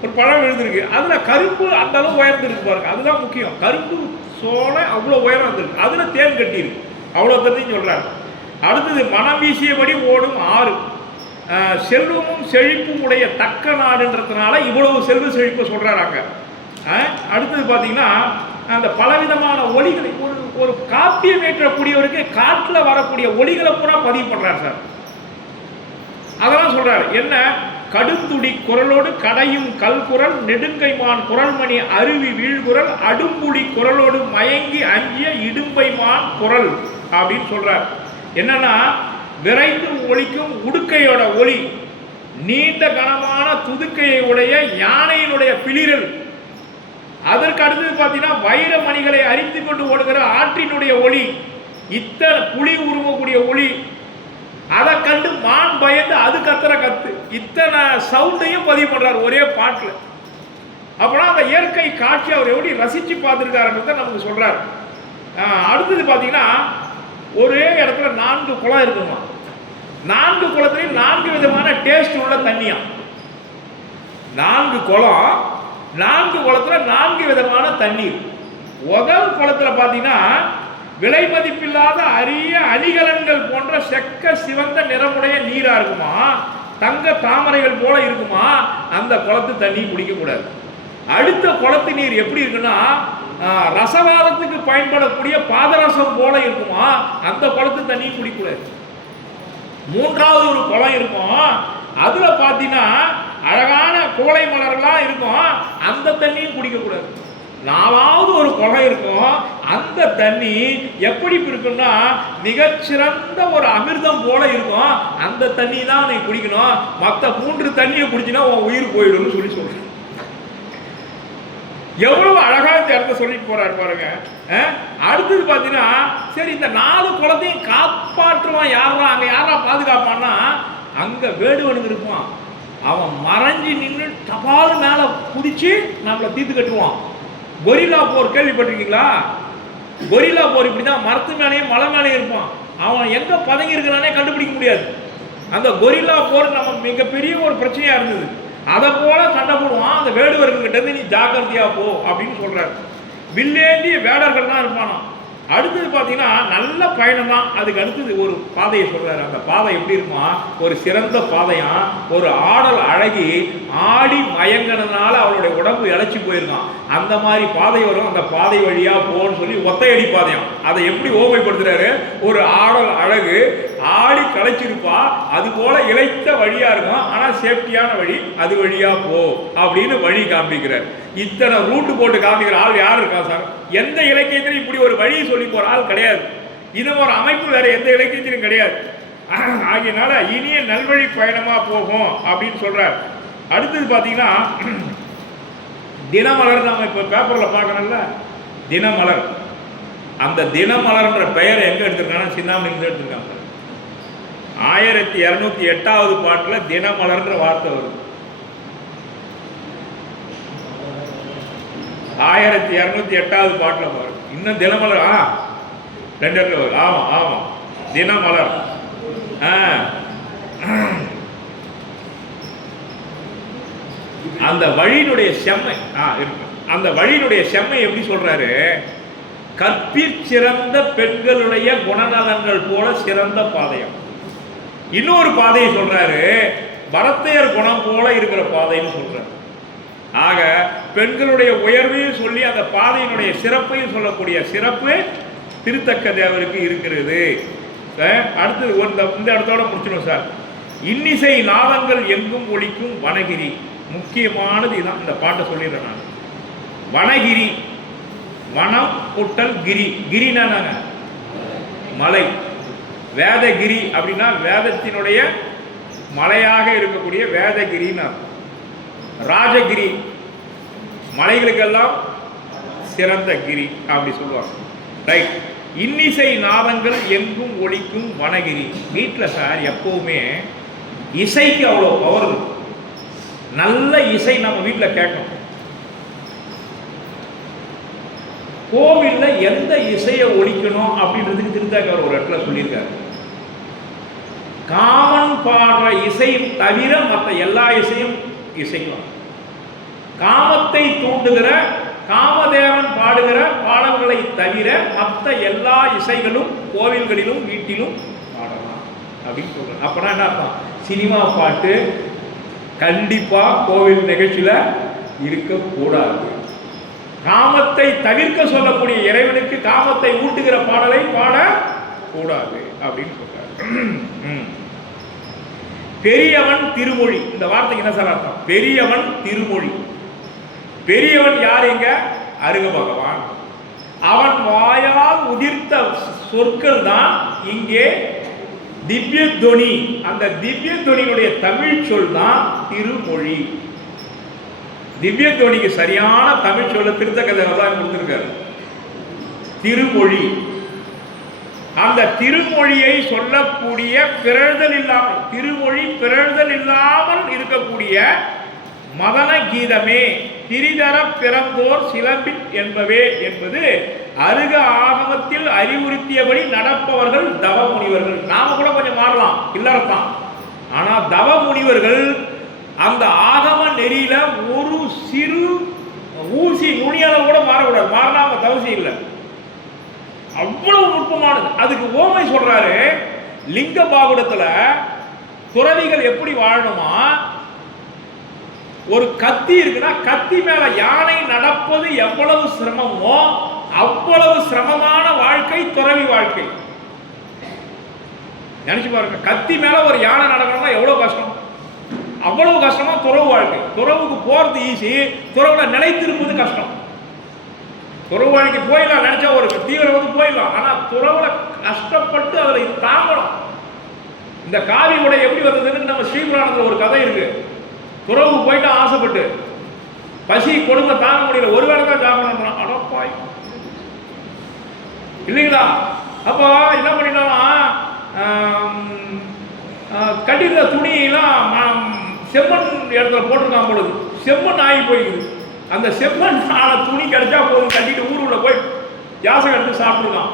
ஒரு பழம் விழுந்திருக்கு, அதுல கரும்பு அந்த அளவு உயர்ந்திருக்கு பாருங்க. அதுதான் முக்கியம். கரும்பு சோலை அவ்வளோ உயரம் இருந்திருக்கு, அதுல தேன் கட்டி இருக்கு. அவ்வளோ தந்தையும் சொல்றாரு. அடுத்தது மனம் வீசியபடி ஓடும் ஆறு, செல்வமும் செழிப்பும் உடைய தக்க நாடுன்றதுனால இவ்வளவு செல்வ செழிப்பை சொல்றாங்க. அடுத்தது பார்த்தீங்கன்னா, அந்த பலவிதமான ஒலிகளை ஒரு காப்பியம் ஏற்றக்கூடியவருக்கு காட்டில் வரக்கூடிய ஒலிகளை பூரா பதிவு பண்றாரு சார். அதெல்லாம் சொல்றாரு. என்ன கடுந்துடி குரலோடு கடையும் கல்குரல் நெடுங்கைமான் குரல்மணி அருவி வீழ்குரல் அடும்புடி குரலோடு மயங்கி அஞ்சிய இடும்பைமான் குரல் அப்படின்னு சொல்றார். என்னன்னா, விரைந்து ஒலிக்கும் உடுக்கையோட ஒலி, நீண்ட கனமான துதுக்கையை உடைய யானையினுடைய பிளிரல், அதற்கு அடுத்தது பார்த்தீங்கன்னா வைர மணிகளை அறிந்து கொண்டு ஓடுகிற ஆற்றினுடைய ஒளி, இத்தனை புலி உருவக்கூடிய ஒளி, அதை கண்டு மான் பயந்து அது கத்துற கத்து, இத்தனை சவுண்டையும் பதிவு பண்றாரு ஒரே பாட்டில். அப்போனா அந்த இயற்கை காட்சி அவர் எப்படி ரசிச்சு பார்த்துருக்காருன்றத நமக்கு சொல்றாரு. அடுத்தது பார்த்தீங்கன்னா, ஒரே இடத்துல 4 குளம் இருக்குமா, 4 குளத்துலையும் 4 விதமான டேஸ்ட் உள்ள தண்ணியா. 4 குளம், 4 குளத்துல 4 விதமான தண்ணீர். முதல் குளத்துல பார்த்தீங்கன்னா விலை மதிப்பில்லாத அரிய அணிகலன்கள் போன்ற செக்க சிவந்த நிறமுடைய நீரா இருக்குமா, தங்க தாமரைகள் போல இருக்குமா. அந்த குளத்து தண்ணி குடிக்கக்கூடாது. அடுத்த குளத்து நீர் எப்படி இருக்குன்னா, ரசவாதத்துக்கு பயன்படக்கூடிய பாதரசம் போல இருக்குமா. அந்த குளத்து தண்ணி குடிக்கக்கூடாது. மூன்றாவது ஒரு குளம் இருக்கும், அதுல பார்த்தீங்கன்னா அழகான கோலை மலர்லாம் இருக்கும், அந்த தண்ணியும் குடிக்கக்கூடாது. 4வது ஒரு குளம் இருக்கும், அந்த தண்ணி எப்படி இருக்குன்னா மிகச்சிறந்த ஒரு அமிர்தம் போல இருக்கும், அந்த தண்ணி தான் நீ குடிக்கணும். மற்ற 3 தண்ணியை குடிச்சினா உன் உயிர் போயிடும் சொல்லி சொல்றேன். எவ்வளவு அழகா இந்த இடத்த சொல்லிட்டு போறாரு பாருங்க. அடுத்தது பார்த்தீங்கன்னா, சரி இந்த 4 குளத்தையும் காப்பாற்றுவான் யாரா, அங்க யாரா பாதுகாப்பான்னா, அங்க வேடுவனுக்கு இருப்பான். அவன் மறைஞ்சி நின்று டபால் மேல குதிச்சு நம்மளை தீர்த்து கட்டுவான். கொரில்லா போர் கேள்விப்பட்டிருக்கீங்களா? கொரில்லா போர் இப்படிதான், மரத்து மேலேயும் மலை மேலேயும் இருப்பான். அவன் எங்க பதங்கி இருக்கிறானே கண்டுபிடிக்க முடியாது. அந்த கொரில்லா போர் நம்ம மிகப்பெரிய ஒரு பிரச்சனையா இருந்தது. அதை போல சண்டை போடுவான். அந்த வேடுவர்கிட்ட இருந்து நீ ஜாக்கிரதையா போ அப்படின்னு சொல்றாரு. வில்லேந்திய வேடர்கள் தான் இருப்பானா. அடுத்தது பார்த்தீங்கன்னா நல்ல பயணம் தான். அதுக்கு அடுத்தது ஒரு பாதையை சொல்றாரு. அந்த பாதை எப்படி இருக்குமா, ஒரு சிறந்த பாதையா, ஒரு ஆடல் அழகி ஆடி மயங்கினதுனால அவளுடைய உடம்பு இழைச்சி போயிருக்கான். அந்த மாதிரி பாதை வரும், அந்த பாதை வழியா போன்னு சொல்லி ஒத்தையடி பாதையாம். அதை எப்படி ஓமைப்படுத்துறாரு, ஒரு ஆடல் அழகு ஆடி களைச்சிருப்பா, அது போல இழைத்த வழியா இருக்கும், ஆனா சேஃப்டியான வழி, அது வழியா போ அப்படின்னு வழி காண்பிக்கிறார். இத்தனை ரூட்டு போட்டு காமிக்கிற ஆள் யார் இருக்கா சார்? எந்த இலக்கியத்திலும் இப்படி ஒரு வழியை சொல்லி போற ஆள் கிடையாது. இது ஒரு அமைப்பு வேற எந்த இலக்கியத்திலும் கிடையாது. ஆகியனால இனிய நல்வழி பயணமா போகும் அப்படின்னு சொல்றார். அடுத்தது பாத்தீங்கன்னா, தினமலர் நாம இப்ப பேப்பர்ல பார்க்கணும்ல, தினமலர். அந்த தினமலர்ன்ற பெயர் எங்க எடுத்திருக்காங்கன்னா சிந்தாமணியில எடுத்திருக்காங்க. 1208வது பாட்டுல தினமலர்ன்ற வார்த்தை வருது. 1208வது பாட்டுல பாரு, இன்னும் தினமலர் 2 இடத்துல வரும். ஆமா ஆமா, தினமலர். அந்த வழியினுடைய செம்மை இருக்கு. அந்த வழியினுடைய செம்மை எப்படி சொல்றாரு, கற்பிற் பெண்களுடைய குணநலன்கள் போல சிறந்த பாதையம். இன்னொரு பாதையை சொல்றாரு, பரத்தையர் குணம் போல இருக்கிற பாதைன்னு சொல்றாரு. ஆக பெண்களுடைய உயர்வையும் சொல்லி அந்த பாதையினுடைய சிறப்பையும் சொல்லக்கூடிய சிறப்பு திருத்தக்க தேவருக்கு இருக்கிறது. அடுத்தது இந்த இடத்தோட முடிச்சிடும் சார். இன்னிசை நாதங்கள் எங்கும் ஒலிக்கும் வனகிரி. முக்கியமானது இதான், இந்த பாட்டை சொல்லிடுறேன் நான். வனகிரி, வனம் கூட்டல் கிரி. கிரினா மலை. வேதகிரி அப்படின்னா வேதத்தினுடைய மலையாக இருக்கக்கூடிய வேதகிரின்னு. ராஜகிரி மலைகளுக்கெல்லாம் சிறந்த கிரி அப்படி சொல்லுவாங்க. ரைட். இன்னிசை நாதங்கள் எங்கும் ஒலிக்கும் வனகிரி. வீட்டில் சார் எப்பவுமே இசைக்கு அவ்வளோ பவர் இருக்கு. நல்ல இசை நம்ம வீட்டில் கேட்கணும். கோவிலில் எந்த இசையை ஒலிக்கணும் அப்படின்றதுக்கு திருத்தாக்கார் ஒரு இடத்துல சொல்லியிருக்காரு. காமன் பாடுற இசை தவிர மற்ற எல்லா இசையும் இசைக்கலாம். காமத்தை தூண்டுகிற காமதேவன் பாடுகிற பாடல்களை தவிர மற்ற எல்லா இசைகளும் கோவில்களிலும் வீட்டிலும் பாடலாம் அப்படின்னு சொல்றேன். அப்பனா என்ன அர்த்தம், சினிமா பாட்டு கண்டிப்பா கோவில் நிகழ்ச்சியில இருக்கக்கூடாது. காமத்தை தவிர்க்க சொல்லக்கூடிய இறைவனுக்கு காமத்தை ஊட்டுகிற பாடலை பாடக்கூடாது அப்படின்னு சொல்றாரு. பெரியவன் திருமொழி, இந்த வார்த்தைக்கு என்ன சார் அர்த்தம்? பெரியவன் திருமொழி. பெரியவன் யார்? இங்க அருக பகவான். அவன் வாயால் உதிர்த்த சொற்கள் தான் இங்கே திவ்ய துவனி. அந்த திவ்ய துவனியுடைய தமிழ் சொல் தான் திருமொழி. திவ்ய துவனிக்கு சரியான தமிழ் சொல்ல திருத்தக்கதை தான் கொடுத்திருக்காரு, திருமொழி. அந்த திருமொழியை சொல்லக்கூடிய பிறழ்தல் இல்லாமல், திருமொழி பிறழ்தல் இல்லாமல் இருக்கக்கூடிய மதன கீதமே திரிதர பிறந்தோர் சிலம்பின் என்பவே என்பது அருக ஆகமத்தில் அறிவுறுத்தியபடி நடப்பவர்கள் தவ முனிவர்கள். நாம கூட கொஞ்சம் மாறலாம், இல்லறத்தான். ஆனா தவ முனிவர்கள் அந்த ஆகம நெறியில ஒரு சிறு ஊசி நுனியால கூட மாறக்கூடாது. மாறினா அவங்க தவசி இல்லை, அவ்வளவு நுட்பமானது. அதுக்கு ஓமை சொல்றாரு. லிங்க பாகுடத்துல துறவிகள் எப்படி வாழணுமா, ஒரு கத்தி இருக்குன்னா கத்தி மேல யானை நடப்பது எவ்வளவு சிரமமோ அவ்வளவு சிரமமான வாழ்க்கை துறவி வாழ்க்கை. நினைச்சு பாருங்க, கத்தி மேல ஒரு யானை நடக்கணும்னா எவ்வளவு கஷ்டம், அவ்வளவு கஷ்டமா துறவு வாழ்க்கை. துறவுக்கு போறது ஈஸி, துறவுல நிலைத்திருப்பது கஷ்டம். துறவு வாழ்க்கை போயிடலாம், நினைச்சா ஒரு தீவிரம் வந்து போயிடலாம். ஆனா துறவுல கஷ்டப்பட்டு அதை தாங்கணும். இந்த காவி உடை எப்படி வந்ததுன்னு நம்ம ஸ்ரீபுராணத்துல ஒரு கதை இருக்கு. துறவுக்கு போயிட்டு ஆசைப்பட்டு பசி கொடுமை தாங்க முடியல, ஒரு வேளை தான் சாப்பிடணும். அடப்பாய் இல்லைங்களா? அப்போ என்ன பண்ணிடலாம், கட்டிருந்த துணியெல்லாம் செம்மண் இடத்துல போட்டிருக்கான் பொழுது செம்மண் ஆகி போயிடுது. அந்த செம்மண் ஆன துணி கிடைச்சா போதும், கட்டிட்டு ஊருக்குள்ள போய் யாசம் எடுத்து சாப்பிட்டுருக்கான்.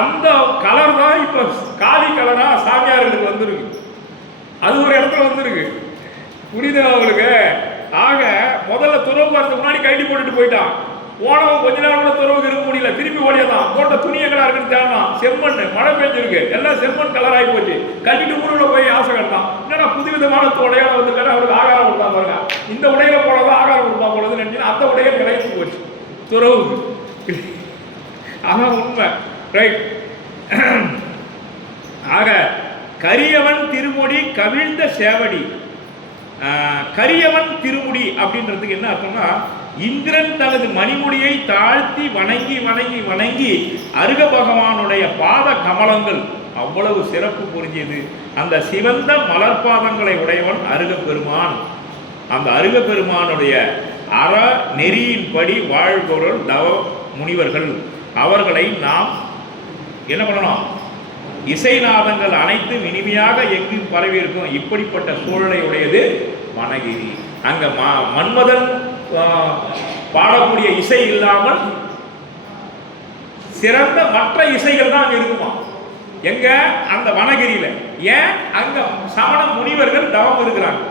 அந்த கலர் தான் இப்ப காவி கலரா சாமியார்களுக்கு வந்துருக்கு. அது ஒரு இடத்துல வந்துருக்கு, புரியுது அவங்களுக்கு? ஆக முதல்ல துறவு வரதுக்கு முன்னாடி கைடி போட்டுட்டு போயிட்டான். போனவன் கொஞ்ச நேரம் கூட துறவுக்கு இருக்க முடியல, திருப்பி ஓடியதான். போட்ட துணி எங்கடா இருக்குன்னு தேடலாம், செம்மண் மழை பெஞ்சிருக்கு, எல்லாம் செம்மண் கலர் ஆகி போச்சு. கட்டிட்டு ஊருக்குள்ள போய் ஆசை கட்டான். என்னன்னா புதுவிதமான உடையால வந்துருக்காரு, அவருக்கு ஆகாரம் கொடுத்தா பாருங்க. இந்த உடையில போனதான் ஆகாரம் கொடுப்பா போனதுன்னு நினைச்சு அந்த உடைய கிடைச்சி போச்சு துறவுக்கு. அதான் உண்மை, ரைட்? ஆக கரியவன் திருமொழி கவிழ்ந்த சேவடி. கரியவன் திருமுடி அப்படின்றதுக்கு என்ன அர்த்தம்னா, இந்திரன் தனது மணிமுடியை தாழ்த்தி வணங்கி வணங்கி வணங்கி அருக பகவானுடைய பாத கமலங்கள் அவ்வளவு சிறப்பு புரிஞ்சியது. அந்த சிவந்த மலர்பாதங்களை உடையவன் அருக பெருமான். அந்த அருக பெருமானுடைய அற நெறியின்படி வாழ்பவர்கள் தவ முனிவர்கள். அவர்களை நாம் என்ன பண்ணணும்? இசைநாதங்கள் அனைத்து இனிமையாக எங்கும் பரவி இருக்கும். இப்படிப்பட்ட சூழலை உடையது வனகிரி. அங்க மன்மதன் பாடக்கூடிய இசை இல்லாமல் சிறந்த மற்ற இசைகள் தான் இருக்குமா எங்க? அந்த வனகிரியில. ஏன்? அங்க சமண முனிவர்கள் தவம் இருக்கிறாங்க,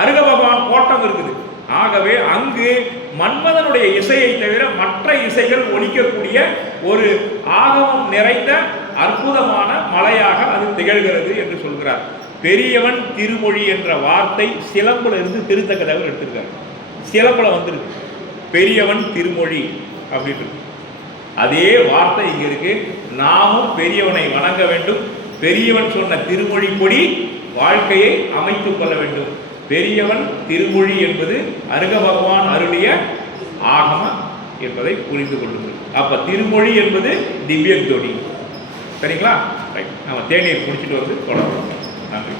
அருக பகவான் கோட்டம் இருக்குது. ஆகவே அங்கு மன்மதனுடைய இசையை தவிர மற்ற இசைகள் ஒலிக்கக்கூடிய ஒரு ஆகமம் நிறைந்த அற்புதமான மலையாக அது திகழ்கிறது என்று சொல்கிறார். பெரியவன் திருமொழி என்ற வார்த்தை சிலம்புல இருந்து திருத்தக்கதவர் எடுத்திருக்காரு. சிலம்புல வந்துருக்கு பெரியவன் திருமொழி அப்படின்னு. அதே வார்த்தை இங்க இருக்கு. நாமும் பெரியவனை வணங்க வேண்டும், பெரியவன் சொன்ன திருமொழிப்படி வாழ்க்கையை அமைத்துக் கொள்ள வேண்டும். பெரியவன் திருமொழி என்பது அருக பகவான் அருளிய ஆகம என்பதை புரிந்து கொள்ளுங்கள். அப்ப திருமொழி என்பது திவ்ய துவனி. சரிங்களா? ரைட். நம்ம தேநீர் குடிச்சிட்டு வந்து தொடரும். நன்றி.